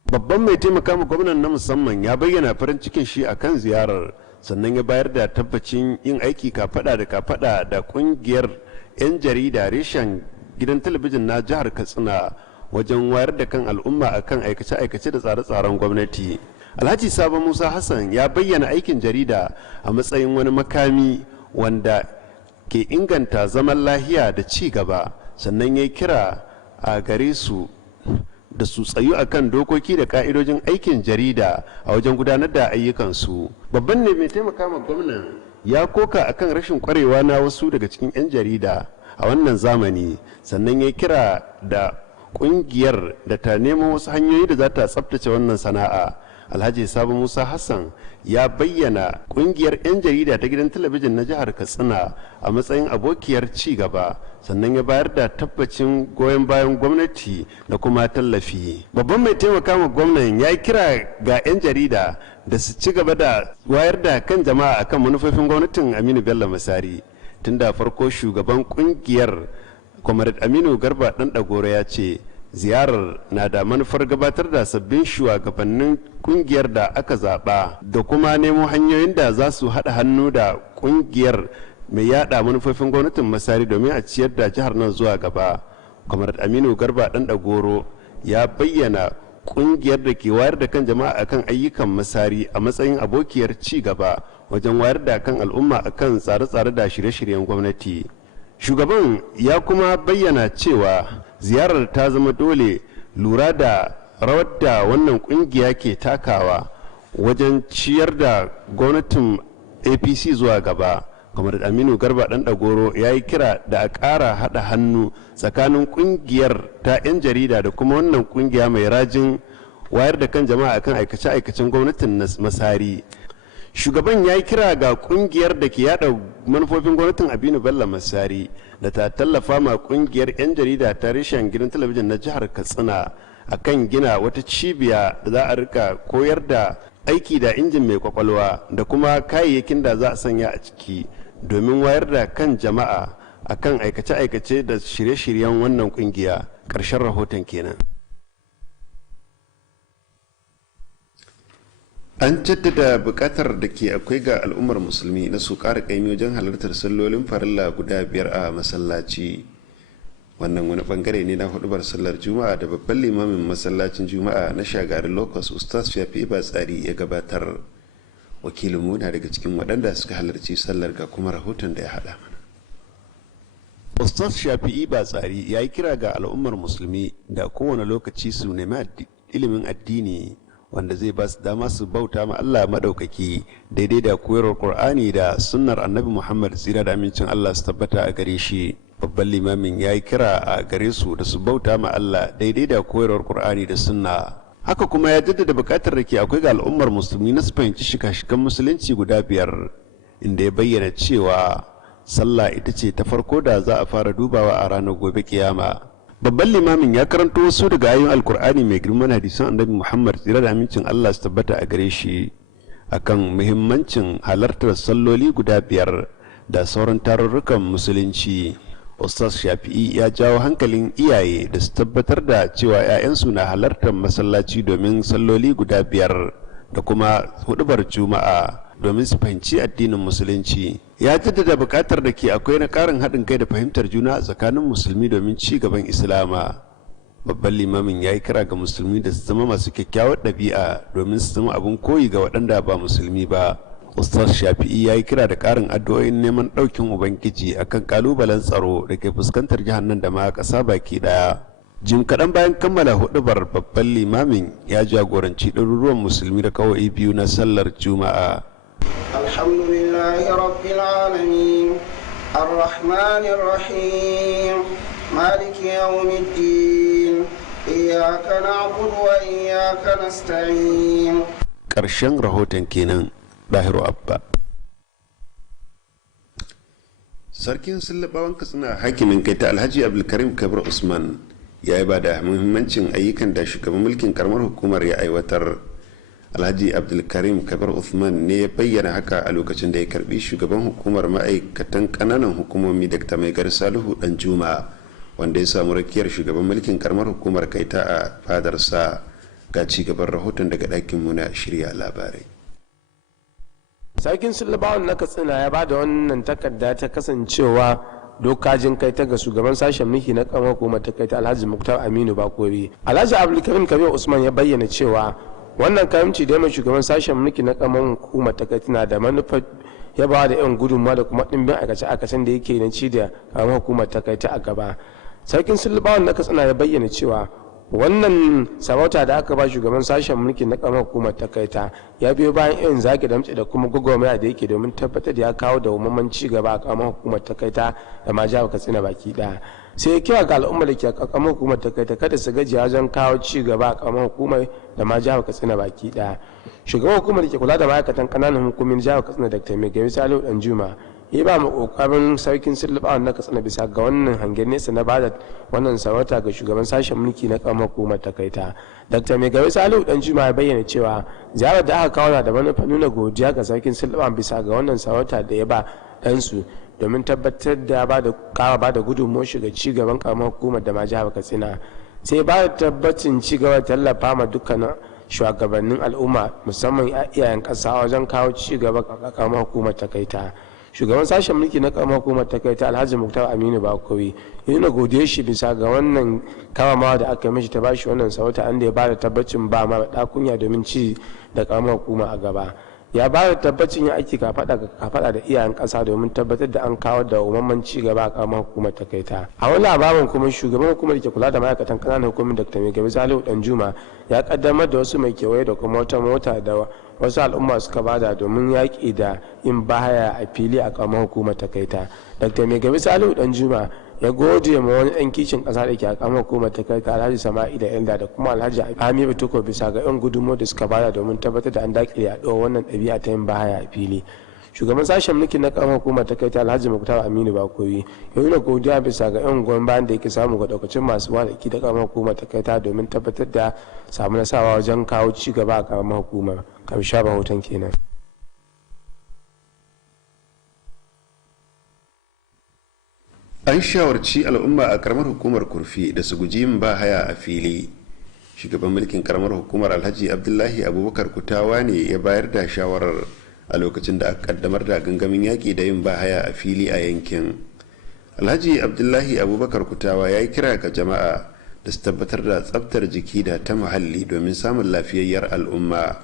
Babban mai taimaka ma gwamnan na musamman ya bayyana farin cikin shi akan ziyarar, sannan ya bayar da tabbacin yin aiki kafada da kafada da kungiyar 'yan jarida reshen gidan talabijin na jihar Katsina wajen wayar da kan al'umma akan aikace-aikace da tsare-tsaren gwamnati. Alhaji Sabo Musa Hassan ya bayyana aikin jarida a matsayin wani makami wanda ke inganta zaman lahiya da ci gaba, sannan ya kira a gare su da su tsayu akan dokoki da ka'idojin aikin jarida a wajen gudanar da ayyukansu. Babban ne mai taimaka ma gwamnan ya koka akan rashin kwarewa na wasu daga cikin 'yan jarida a wannan zamani, sannan ya kira da kungiyar da ta nemo wasu hanyoyi da za ta tsabtace wannan sana'a. Alhaji Sabo Musa Hassan ya bayyana kungiyar 'yan jarida ta gidan talabijin na jihar Katsina a matsayin abokiyar ci gaba, sannan ya bayar da tabbacin goyon bayan gwamnati da kuma tallafi. Babban mai taimaka ma gwamnan ya kira ga 'yan jarida da su ci gaba da wayar da kan jama'a akan manufofin gwamnatin Aminu Bello Masari. Tun da farko shugaban kungiyar Comrade Aminu Garba Dan Dagoro ya ce ziyarar na da manufar gabatar da sabbin shugabannin kungiyar da aka zaba da kuma nemo hanyoyin da za su haɗa hannu da kungiyar mai yada manufofin gwamnatin Masari domin a ciyar da jihar nan zuwa gaba. Comrade Aminu Garba Dan Dagoro ya bayyana kungiyar da ke wayar da kan jama'a akan ayyukan Masari a matsayin abokiyar ci gaba wajen wayar da kan al'umma akan tsare-tsare da shirye-shiryen gwamnati. Shugaban ya kuma bayyana cewa ziyarar ta zama dole lura da rawar da wannan kungiya ke takawa wajen ciyar da gwamnatin APC zuwa gaba. Kamar Aminu Garba Dan Dagoro ya yi kira da a ƙara haɗa hannu tsakanin kungiyar ta 'yan jarida da kuma wannan kungiya mai rajin wayar da kan jama'a akan aikace-aikacen gwamnatin Masari. Shugaban ya yi kira ga kungiyar da ke yada manufofin gwamnatin Aminu Bello Masari da ta tallafa ma kungiyar 'yan jarida ta reshen gidan talabijin na jihar Katsina akan gina wata cibiya da za a rika koyar da aiki da injin mai kwakwalwa da kuma kayayyakin da za a sanya a ciki domin wayar da kan jama'a akan aikace-aikace da shirye-shiryen wannan kungiya. Ƙarshen rahoton kenan. An jaddada bukatar da ke akwai ga al'ummar musulmi na su ƙara ƙaimi wajen halartar sallolin farilla guda 5 a masallaci. Wannan wani bangare ne na hudubar sallar juma'a da babban limamin masallacin juma'a na shagarin locus ustaz shafi ba tsari ya gabatar. Wakilinmu na daga cikin waɗanda suka halarci sallar ga kuma rahoton da ya haɗa mana. Ustaz shafi ba tsari ya yi kira ga al'ummar musulmi da kowane lokaci su nemi ilimin addini wanda zai ba su dama su bauta ma Allah maɗaukaki daidai da koyarwar Qur'ani da sunnar Annabi Muhammad tsira da amincin Allah su tabbata a gare shi. Babban limamin ya yi kira a gare su da su bauta ma Allah daidai da koyarwar Qur'ani da sunna. Haka kuma ya jaddada buƙatar da ke akwai ga al'ummar musulmi na su fahimci shika-shikan musulunci guda 5, inda ya bayyana cewa sallah ita ce ta farko da za a fara dubawa a ranar gobe kiyama. Babban limamin ya karanto wasu daga ayoyin alkur'ani mai girman hadisan annabi Muhammad tsira da amincin Allah su tabbata a gare shi akan muhimmancin halartar salloli guda 5 da sauran tarurrukan musulunci. Ustaz Shafi'i ya jawo hankalin iyaye da su tabbatar da cewa 'ya'yansu na halartar masallaci domin salloli guda 5 da kuma hudubar juma'a domin su fahimci addinin musulunci. Ya jaddada bukatar da ke akwai na karin haɗin kai da fahimtar juna a tsakanin musulmi domin ci gaban islama. Babban limamin ya yi kira ga musulmi da su zama masu kyakkyawar ɗabi'a domin su zama abin koyi ga waɗanda ba musulmi ba. Ustaz Shafi'i ya yi kira da ƙarin addu'o'in neman ɗaukin ubangiji akan ƙalubalen tsaro da ke fuskantar jihar nan da ma ƙasa baki ɗaya. Jim kaɗan bayan kammala huɗubar babban limamin ya jagoranci ɗaruruwan musulmi da kawai 2 na sallar juma'a. الحمد لله رب العالمين الرحمن الرحيم مالك يوم الدين إياك نعبد وإياك نستعين. ƙarshen rahoton kenan. Dahiru Abba. Sarkin Sullabawan Katsina hakimin kai ta Alhaji Abdulkarim Kabir Usman ya yi ba da muhimmancin ayyukan da shugaban mulkin karamar hukumar ya aiwatar. Alhaji Abdulkarim Kabir Usman ne ya bayyana haka a lokacin da ya karbi shugaban hukumar ma'aikatan kananan hukumomi Dr. Maigar Salihu Danjuma wanda ya samu rakiyar shugaban mulkin karamar hukumar kaita a fadarsa. Ga ci gaban rahoton daga ɗakin mu na shirya labarai. Sarkin Sullabawan na Katsina ya ba da wannan takarda ta kasancewa dokajin kai ta ga shugaban sashen mulki na karamar hukumar ta kai ta Alhaji Muktar Aminu Bakori. Alhaji Abdulkarim Kabir Usman ya bayyana cewa wannan karamci da mai shugaban sashen mulki na karamar hukumar ta kai tana da manufar ya ba da yan gudunmawa da kuma ɗimbin aikace-aikacen da yake na ci da karamar hukumar ta kai ta a gaba. Sarkin Sullabawan na Katsina ya bayyana cewa wannan sarauta da aka ba shugaban sashen mulki na karamar hukumar ta kaita ya biyo bayan irin zaki damtse da kuma gwagwarmaya da yake domin tabbatar da ya kawo da ci gaba a karamar hukumar ta kaita da ma jihar Katsina baki daya. sai ya kira ga al'ummar da ke kakamar hukumar ta kai ta kada su gajiya wajen kawo ci gaba a karamar hukumar da ma jihar Katsina baki daya. Shugaban hukumar da ke kula da ma'aikatan kananan hukumin jihar Katsina Dr. Mai Gari Salihu Danjuma ya ba mu kokarin sarkin sullubawa na Katsina bisa ga wannan hangen nesa na bada wannan sarauta ga shugaban sashen mulki na karamar hukumar ta kai ta. Dr. Mai Gari Salihu Danjuma ya bayyana cewa ziyarar da aka kawo na da manufar nuna godiya ga sarkin sullubawa bisa ga wannan sarauta da ya ba ɗansu domin tabbatar da kara ba da gudunmuwar shiga ci gaban karamar hukumar da ma jihar Katsina. Sai ba da tabbacin ci gaba tallafa ma dukkanin shugabannin al'umma musamman iyayen ƙasa wajen kawo ci gaba a karamar hukumar ta kai ta. Shugaban sashen mulki na karamar hukumar ta kai ta Alhaji Muktar Aminu Bakowi ya nuna godiyar shi bisa ga wannan karamawa da aka mishi ta bashi wannan sarauta an da ya ba da tabbacin ba ma ɗakunya domin ci da karamar hukuma a gaba. Ya ba da tabbacin yin aiki kafada da iyayen kasa domin tabbatar da an kawo da umman ci gaba a karamar hukumar ta kai ta. A wani labarin kuma shugaban hukumar da ke kula da ma'aikatan kananan hukumar Dr. Mai Gari Salihu Danjuma ya kaddamar da wasu mai kewaye da kuma wata mota da wasu al'umma suka bada domin yaƙi da yin bahaya a fili a karamar hukumar ta kai ta. Dr. Mai Gari Salihu Danjuma ya gode ma wani ɗan kishin ƙasa da ke a kamar hukumar ta kai Alhaji Sama'ila Elda da kuma Alhaji Amiru Tuko bisa ga yan gudunmu da suka bada domin tabbatar da an dakile a wannan ɗabi'a ta yin bahaya a fili. Shugaban sashen mulki na kamar hukumar ta kai ta Alhaji Muktar Aminu Bakoyi ya nuna godiya bisa ga yan goyon bayan da yake samu ga ɗaukacin masu wadaki da kamar hukumar ta kai ta domin tabbatar da samu nasarawa wajen kawo ci gaba a kamar hukumar. Karshen rahoton kenan. An shawarci al'umma a karamar hukumar Kurfi da su guji yin bahaya a fili. Shugaban mulkin karamar hukumar Alhaji Abdullahi Abubakar Kutawa ne ya bayar da shawarar a lokacin da aka kaddamar da gangamin yaƙi da yin bahaya a fili a yankin. Alhaji Abdullahi Abubakar Kutawa ya yi kira ga jama'a da su tabbatar da tsabtar jiki da ta muhalli domin samun lafiyayyar al'umma.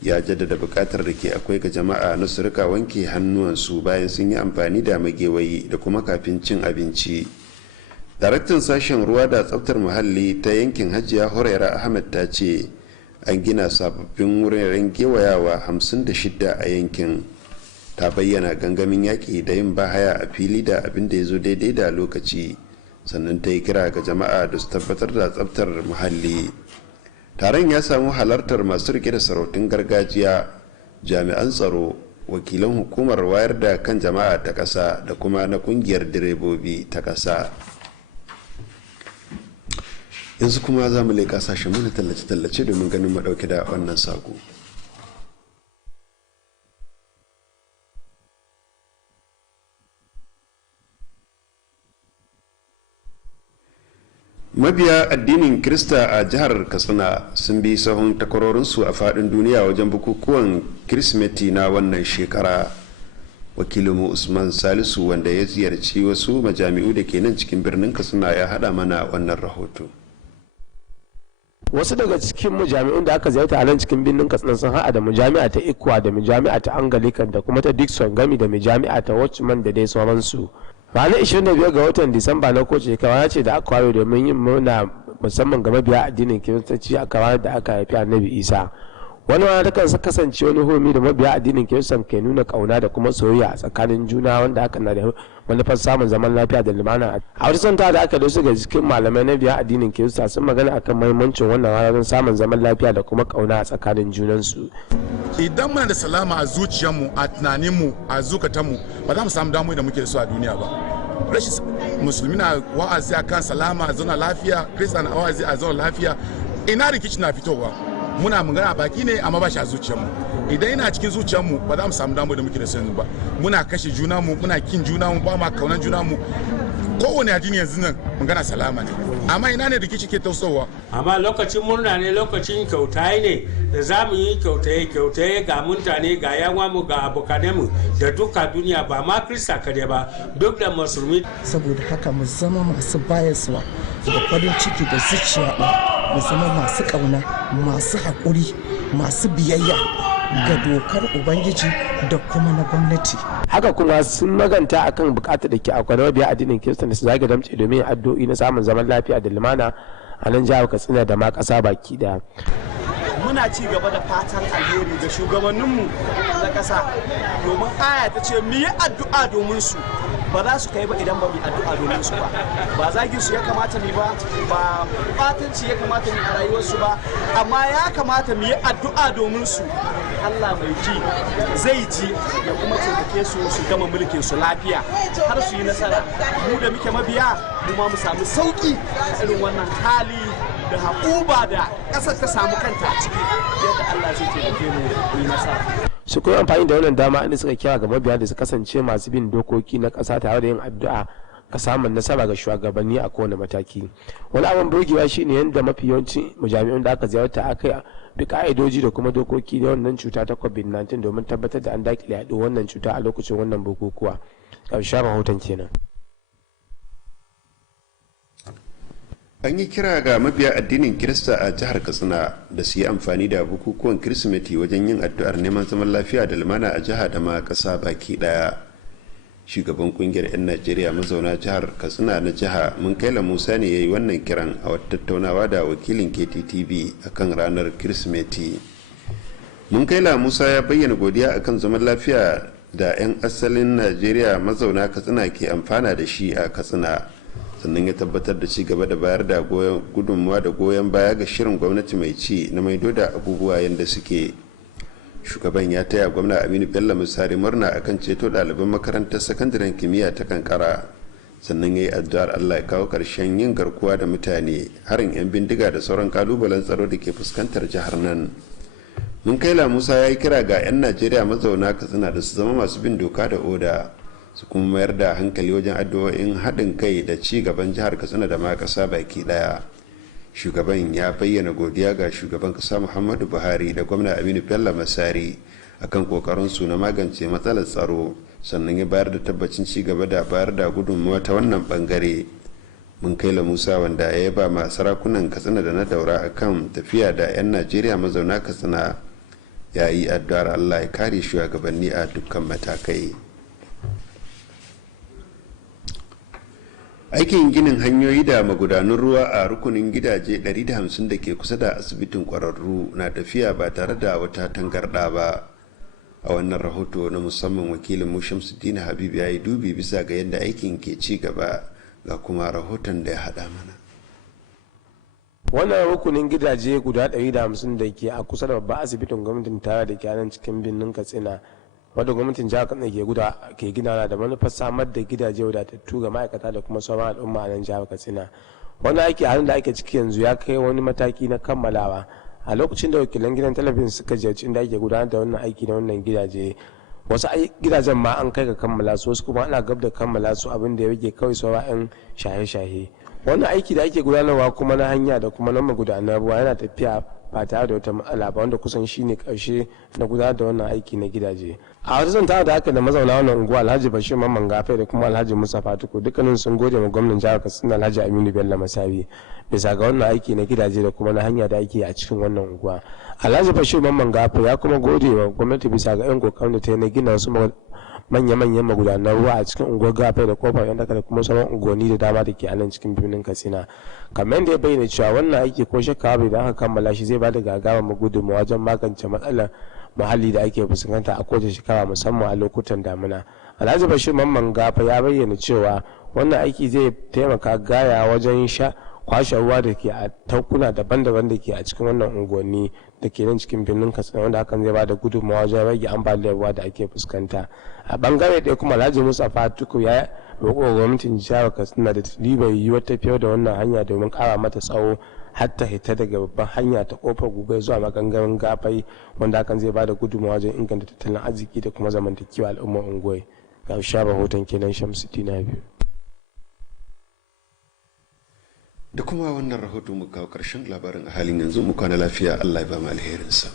Ya jaddada bukatar da ke akwai ga jama'a na su rika wanke hannuwansu bayan sun yi amfani da magewayi da kuma kafin cin abinci. Daraktan sashen ruwa da tsaftar muhalli ta yankin Hajiya Huraira Ahmed ta ce an gina sababbin wuraren gewayawa 56 a yankin. Ta bayyana gangamin yaƙi da yin bahaya a fili da abin da ya zo daidai da lokaci, sannan ta yi kira ga jama'a da su tabbatar da tsaftar muhalli. Taron ya samu halartar masu rike da sarautun gargajiya, jami'an tsaro, wakilan hukumar wayar da kan jama'a ta ƙasa da kuma na ƙungiyar direbobi ta ƙasa. Yanzu kuma za mu leƙa sashen mu na tallace-tallace domin ganin mu ɗauke da wannan saƙo. Mabiya addinin Kirista a jihar Katsina sun bi sahun takwarorinsu a faɗin duniya wajen bukukuwan Kirsimeti na wannan shekara. Wakilinmu Usman Salisu wanda ya ziyarci wasu majami'u da ke nan cikin birnin Katsina ya haɗa mana wannan rahoto. Wasu daga cikin majami'un da aka ziyarta a nan cikin birnin Katsina sun haɗa da majami'a ta Ikwa da majami'a ta Anglican da kuma ta Dixon gami da majami'a ta Watchman da dai sauransu. Ranar 25 ga watan Disamba na kowace shekara ce da aka ware domin yin murna musamman ga mabiya addinin Kiristanci a kawar da aka haifi Annabi Isa. Wani rana ta kasance wani hurumi da mabiya addinin Kiristan ke nuna kauna da kuma soyayya a tsakanin juna wanda aka na da manufar samun zaman lafiya da lumana. A wata santa da aka da su ga cikin malamai na biya addinin Kirista sun magana akan mahimmancin wannan rana don samun zaman lafiya da kuma kauna a tsakanin junansu. Idan muna da salama a zuciyarmu, a tunaninmu, a zukatanmu, ba za mu samu damu da muke da su a duniya ba. Rashin musulmi na wa'azi a kan salama a zauna lafiya, Kirista na wa'azi a zauna lafiya, ina rikici na fitowa. Muna magana a baki ne amma ba shi a zuciyarmu. Idan yana cikin zuciyarmu ba za mu samu damu da muke da su yanzu ba. Muna kashe junanmu, muna kin junanmu, ba ma kaunan junanmu. Kowane addini yanzu nan magana salama ne. Amma ina ne rikici ke tausowa? Amma lokacin murna ne, lokacin kyautai ne da za mu yi kyautai ga mutane, ga yawanmu, ga abokanenmu da duka duniya ba ma Kirista kare ba, duk da musulmi. Saboda haka mu zama masu bayaswa da farin ciki da zuciya ɗaya, mu zama masu ƙauna, masu haƙuri, masu biyayya ga dokar Ubangiji da kuma na gwamnati. Haka kuma sun maganta akan bukatar da ke akwai na mabiya addinin Kirista da su zage damce domin addu'o'i na samun zaman lafiya da lumana a nan jihar Katsina da ma ƙasa baki daya. muna ci gaba da fatan alheri ga shugabanninmu na ƙasa, domin aya ta ce mu yi addu'a domin su, ba za su kai ba idan ba mu yi addu'a domin su ba zagin su ya kamata mu ba batanci ya kamata mu a rayuwarsu ba, amma ya kamata mu yi addu'a domin su. Allah mai ji zai ji ya kuma taimake su su gama mulkin su lafiya har su yi nasara, mu da muke mabiya mu ma mu samu sauki irin wannan hali da haƙuba da ƙasar ta samu kanta a ciki, yadda Allah zai taimake mu yi nasara. Su kuma amfani da wannan dama inda suka kira ga mabiya da su kasance masu bin dokoki na ƙasa tare da yin addu'a ka samun nasara ga shugabanni a kowane mataki. Wani abin burgewa shine yadda mafi yawancin jami'an da aka ziyarta aka yi bi ka'idoji da kuma dokoki na wannan cuta ta COVID-19 domin tabbatar da an dakile yaɗuwar wannan cuta a lokacin wannan bukukuwa. Ƙarshen rahoton kenan. An yi kira ga mabiya addinin Kirista a jihar Katsina da su yi amfani da bukukuwan Kirsimeti wajen yin addu'ar neman zaman lafiya da lumana a jiha da ma ƙasa baki ɗaya. Shugaban kungiyar 'yan Najeriya mazauna jihar Katsina na jiha Munkaila Musa ne ya yi wannan kiran a wata tattaunawa da wakilin KTTV akan ranar Kirsimeti. Munkaila Musa ya bayyana godiya akan zaman lafiya da 'yan asalin Najeriya mazauna Katsina ke amfana da shi a Katsina. Sannan ya tabbatar da ci gaba da bayar da gudunmuwa da goyon baya ga shirin gwamnati mai ci na maido da abubuwa yadda suke. Shugaban ya taya gwamna Aminu Bello Musari murna akan ceto ɗaliban makarantar sakandaren kimiyya ta Kankara, sannan ya yi addu'ar Allah ya kawo ƙarshen yin garkuwa da mutane, harin 'yan bindiga da sauran kalubalen tsaro da ke fuskantar jihar nan. Munkaila Musa ya yi kira ga 'yan Najeriya mazauna Katsina da su zama masu bin doka da oda, su kuma mayar da hankali wajen addu'o'in haɗin kai da ci gaban jihar Katsina da ma ƙasa baki ɗaya. Shugaban ya bayyana godiya ga shugaban ƙasa Muhammadu Buhari da gwamna Aminu Bello Masari akan ƙoƙarinsu na magance matsalar tsaro, sannan ya bayar da tabbacin ci gaba da bayar da gudunmawa ta wannan bangare. Munkaila Musa, wanda ya yaba ma sarakunan Katsina da na Daura akan tafiya da 'yan Najeriya mazauna Katsina, ya yi addu'ar Allah ya kare shugabanni a dukkan matakai. Aikin ginin hanyoyi da magudanun ruwa a rukunin gidaje 150 da ke kusa da asibitin kwararru na tafiya ba tare da wata tangarɗa ba. A wannan rahoto na musamman wakilin mu Shamsuddin Habib ya yi dubi bisa ga yadda aikin ke ci gaba, ga kuma rahoton da ya haɗa mana. Wannan rukunin gidaje guda 150 da ke a kusa da babban asibitin gwamnatin tare da ke nan cikin birnin Katsina, wadda gwamnatin jihar Katsina ke gina da manufar samar da gidaje wadatattu ga ma'aikata da kuma sauran al'umma a nan jihar Katsina. Wani aiki a da ake ciki yanzu ya kai wani mataki na kammalawa. A lokacin da wakilan gidan talabijin suka ziyarci inda ake gudanar da wannan aiki na wannan gidaje, wasu gidajen ma an kai ga kammala su, wasu kuma ana gab da kammala su, abin da ya rage kawai sauran 'yan shahe-shahe. Wannan aiki da ake gudanarwa kuma na hanya da kuma na magudanar ruwa yana tafiya ba tare da wata matsala ba, wanda kusan shine karshe na gudanar da wannan aiki na gidaje. A wata zanta da haka da mazauna wannan unguwa Alhaji Bashir Mamman Gafe da kuma Alhaji Mustapha Tuku, dukkanin sun gode ma gwamnan jihar Katsina Alhaji Aminu Bello Masari bisa ga wannan aiki na gidaje da kuma na hanya da ake a cikin wannan unguwa. Alhaji Bashir Mamman Gafe ya kuma gode wa gwamnati bisa ga 'yan kokarin da ta yi na gina wasu manya-manyan magudanar ruwa a cikin unguwar Gafe da kofar yan da kuma sauran unguwanni da dama da ke a nan cikin birnin Katsina. Kamar da ya bayyana cewa wannan aiki ko shakka bai da aka kammala shi zai ba da gagarumin gudunmawa wajen magance matsalar muhalli da ake fuskanta a kowace shekara, musamman a lokutan damina. Alhaji Bashir Mamman Gafe ya bayyana cewa wannan aiki zai taimaka gaya wajen kwashe ruwa da ke a tankuna daban-daban da ke a cikin wannan unguwanni da ke nan cikin birnin Katsina, wanda hakan zai ba da gudunmawa wajen rage ambaliyar ruwa da ake fuskanta. A bangare ɗaya kuma Alhaji Mustapha Tuku ya roƙo gwamnatin jihar Katsina da riba yiwuwar tafiyar da wannan hanya domin ƙara mata tsawo har ta hita daga babban hanya ta kofar gugai zuwa maganganun Gafai, wanda hakan zai ba da gudunmawa wajen inganta tattalin arziki da kuma zamantakewa al'ummar unguwai. Ga sha rahoton kenan Shamsuddin Habib. Da kuma wannan rahoto mu kawo ƙarshen labarin a halin yanzu. Mu kwana lafiya, Allah ya ba mu alherinsa.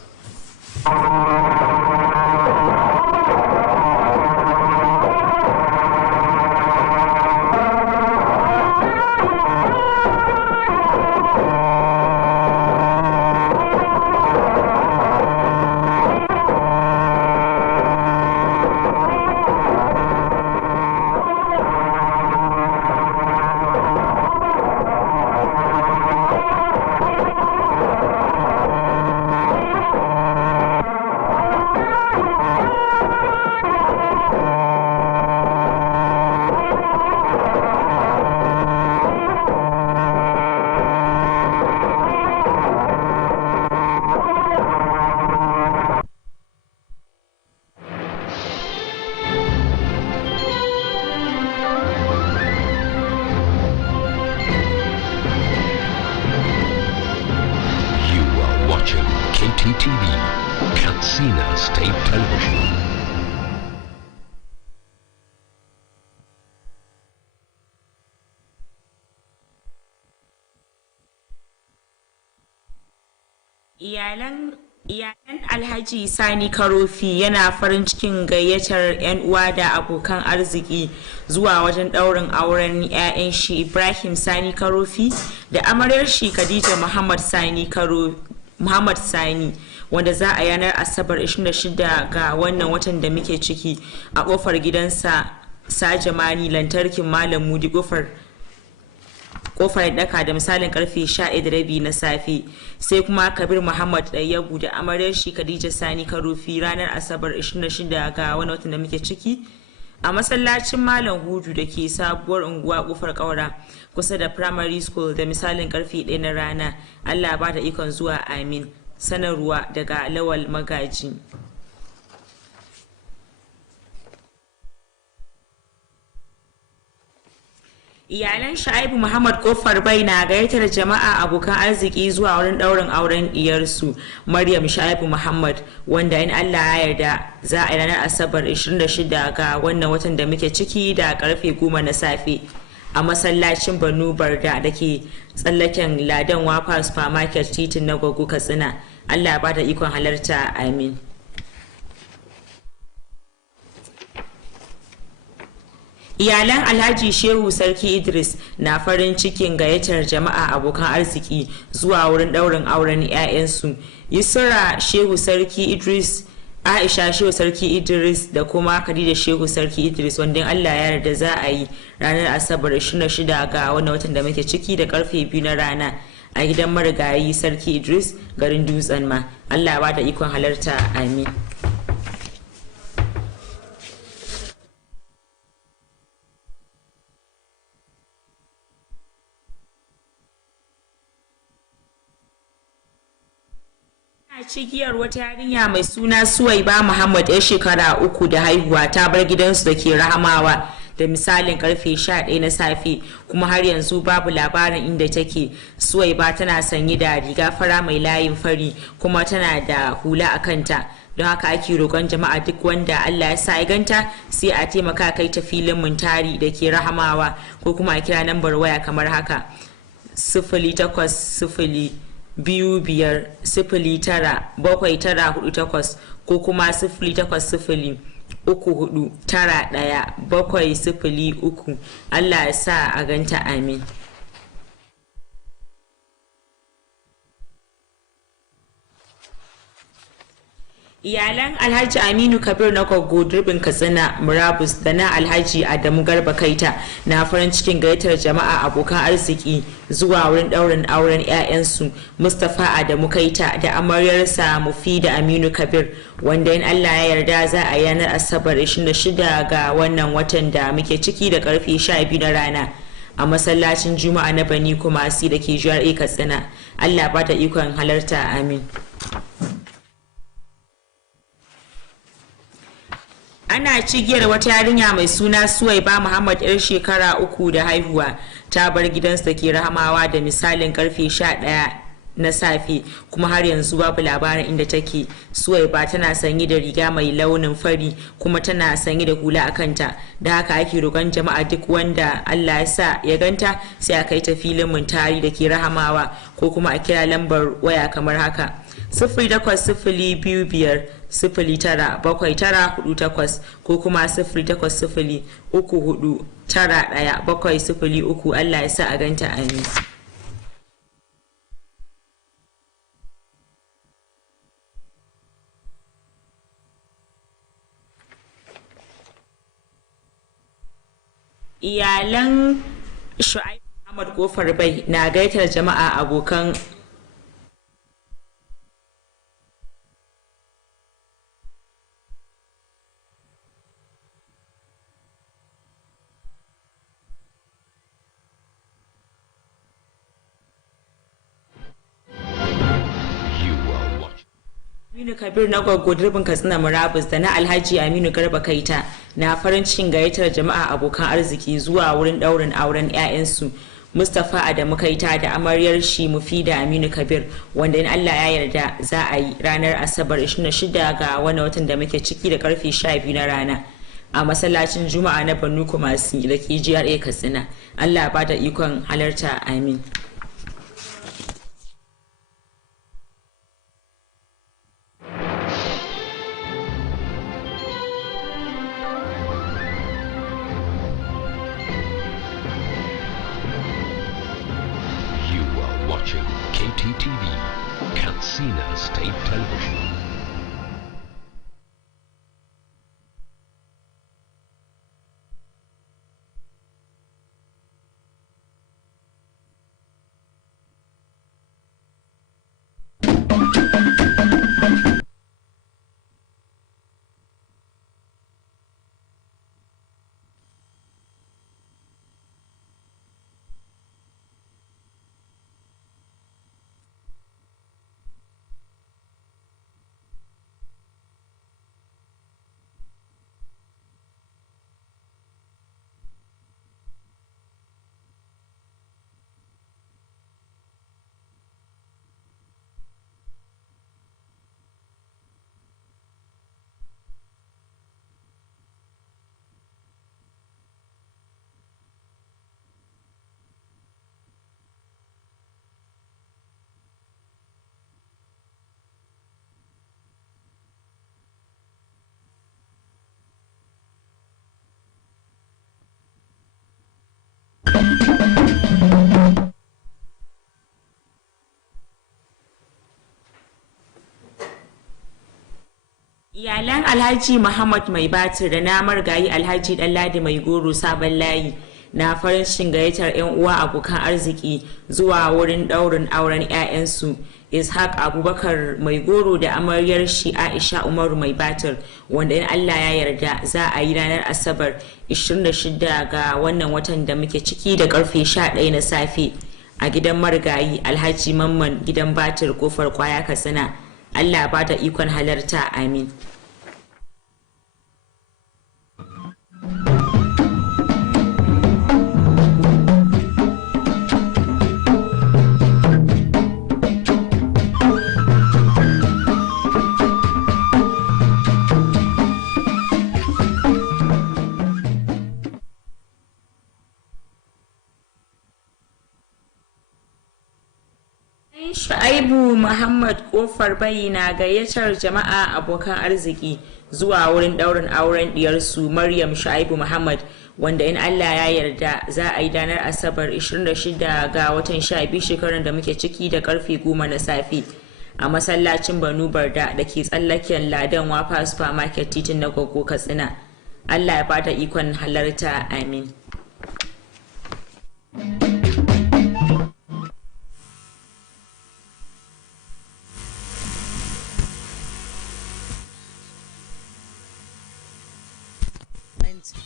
watching KTTV, Katsina State Television. Iyalan Alhaji Sani Karofi yana farin cikin gayyatar 'yan uwa da abokan arziki zuwa wajen ɗaurin auren 'ya'yan shi Ibrahim Sani Karofi da amaryar shi Khadija Muhammad Sani wanda za a yanar Asabar 26 ga wannan watan da muke ciki a kofar gidansa Sajamani lantarkin Malam Mudi kofar daka da misalin karfe 11:30 na safe. Sai kuma Kabir Muhammad Dayyabu da amaryar shi Khadija Sani Karofi ranar Asabar 26 ga wani watan da muke ciki a masallacin Malam Hudu da ke sabuwar unguwa kofar Kaura kusa da primary school da misalin karfe 1 na rana. Allah ba da ikon zuwa, amin. Sanarwa daga Lawal Magaji. Iyalan Sha'ibu Muhammad Kofar Bai na gayyatar jama'a abokan arziki zuwa wurin ɗaurin auren diyarsu Maryam Sha'ibu Muhammad wanda in Allah ya yarda za a yi ranar Asabar 26 ga wannan watan da muke ciki da karfe 10 na safe a masallacin Banu Barda da ke tsallaken Ladan Wafa Supermarket titin na Gwaggo Katsina. Allah ba da ikon halarta, amin. Iyalan Alhaji Shehu Sarki Idris na farin cikin gayyatar jama'a abokan arziki zuwa wurin ɗaurin auren 'ya'yansu Yusra Shehu Sarki Idris, Aisha Shehu Sarki Idris da kuma Khadija Shehu Sarki Idris wanda Allah ya yarda za a yi ranar Asabar 26 ga wannan watan da muke ciki da karfe 2 na rana a gidan marigayi Sarki Idris garin Dutsen ma. Allah ba da ikon halarta, amin. Cigiyar wata yarinya mai suna Suwaiba Muhammad yar shekara 3 da haihuwa ta bar gidansu da ke Rahamawa da misalin karfe 11 na safe kuma har yanzu babu labarin inda take. Suwaiba tana sanye da riga fara mai layin fari kuma tana da hula a kanta. Don haka ake roƙon jama'a duk wanda Allah ya sa ya ganta sai a taimaka kai ta filin Muntari da ke Rahamawa ko kuma a kira lambar waya kamar haka 0805097948 ko kuma 0803491703. Allah ya sa a ganta, amin. Iyalan Alhaji Aminu Kabir na Kwaggo Dirbin Katsina Murabus da na Alhaji Adamu Garba Kaita na farin cikin gayyatar jama'a abokan arziki zuwa wurin ɗaurin auren 'ya'yansu Mustapha Adamu Kaita da amaryarsa Mufida Aminu Kabir wanda in Allah ya yarda za a yanar Asabar 26 ga wannan watan da muke ciki da karfe 12 na rana a masallacin Juma'a na Bani Kumasi da ke GRA Katsina. Allah ba ta ikon halarta, amin. Ana cigiyar wata yarinya mai suna Suwaiba Muhammad yar shekara 3 da haihuwa ta bar gidansu da ke Rahamawa da misalin karfe 11 na safe kuma har yanzu babu labarin inda take. Suwaiba tana sanye da riga mai launin fari kuma tana sanye da hula a kanta. Da haka ake roƙon jama'a duk wanda Allah ya sa ya ganta sai a kai ta filin Muntari da ke Rahamawa ko kuma a kira lambar waya kamar haka 0802509748 ko kuma 0803491703. Allah ya sa a ganta, amin. Iyalan Shu'aib Ahmad Kofar Bai na gaitar jama'a abokan Aminu Kabir na Gwaggo Dirbin Katsina Murabus da na Alhaji Aminu Garba Kaita na farin cikin gayyatar jama'a abokan arziki zuwa wurin ɗaurin auren 'ya'yansu Mustapha Adamu Kaita da amaryar shi Mufida Aminu Kabir, wanda in Allah ya yarda za a yi ranar Asabar 26 ga wannan watan da muke ciki da karfe 12 na rana a masallacin Juma'a na Banu Kumasi da ke GRA Katsina. Allah ba da ikon halarta, amin. Watching KTTV, Katsina State Television. Iyalan Alhaji Muhammad Mai Batir da na margayi Alhaji Ɗanladi Mai Goro Sabon Layi na farin cikin gayyatar 'yan uwa abokan arziki zuwa wurin ɗaurin auren 'ya'yansu Ishaq Abubakar Mai Goro da amaryar shi Aisha Umaru Mai Batir, wanda in Allah ya yarda za a yi ranar Asabar 26 ga wannan watan da muke ciki da karfe 11 na safe a gidan margayi Alhaji Mamman Gidan Batir Kofar Kwaya Katsina. Allah ba da ikon halarta, amin. Shu'aibu Muhammad Kofar Bayi na gayyatar jama'a abokan arziki zuwa wurin ɗaurin auren diyarsu Maryam Shu'aibu Muhammad, wanda in Allah ya yarda za a yi ranar Asabar 26 ga watan 12 shekarar da muke ciki da karfe 10 na safe a masallacin Banu Barda da ke tsallaken Ladan Wafa Supermarket titin na Gogo Katsina. Allah ya bata ikon halarta, amin.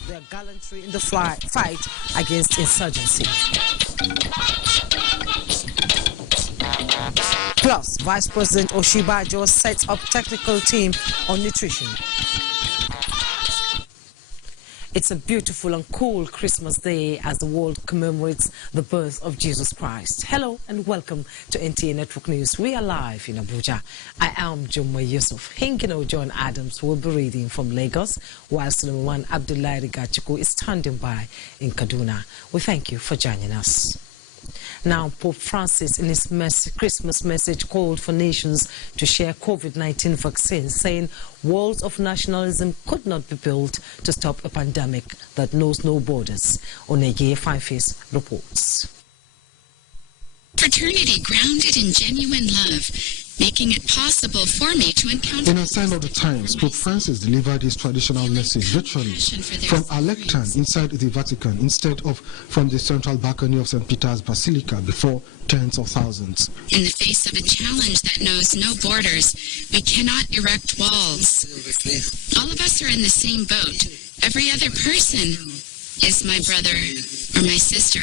Their gallantry in the fight against insurgency. Plus, Vice President Oshibajo sets up technical team on nutrition. It's a beautiful and cool Christmas day as the world commemorates the birth of Jesus Christ. Hello and welcome to NTA Network News. We are live in Abuja. I am Jumma Yusuf. Hinkino John Adams will be reading from Lagos, while Sulaiman Abdullahi Rigachiku is standing by in Kaduna. We thank you for joining us. Now, Pope Francis, in his Christmas message, called for nations to share COVID-19 vaccines, saying walls of nationalism could not be built to stop a pandemic that knows no borders. Onege Fiveface reports. Fraternity grounded in genuine love, making it possible for me to encounter... In a sign of the times, Pope Francis delivered his traditional message virtually from a lectern inside the Vatican instead of from the central balcony of St. Peter's Basilica before tens of thousands. In the face of a challenge that knows no borders, we cannot erect walls. All of us are in the same boat. Every other person is my brother or my sister.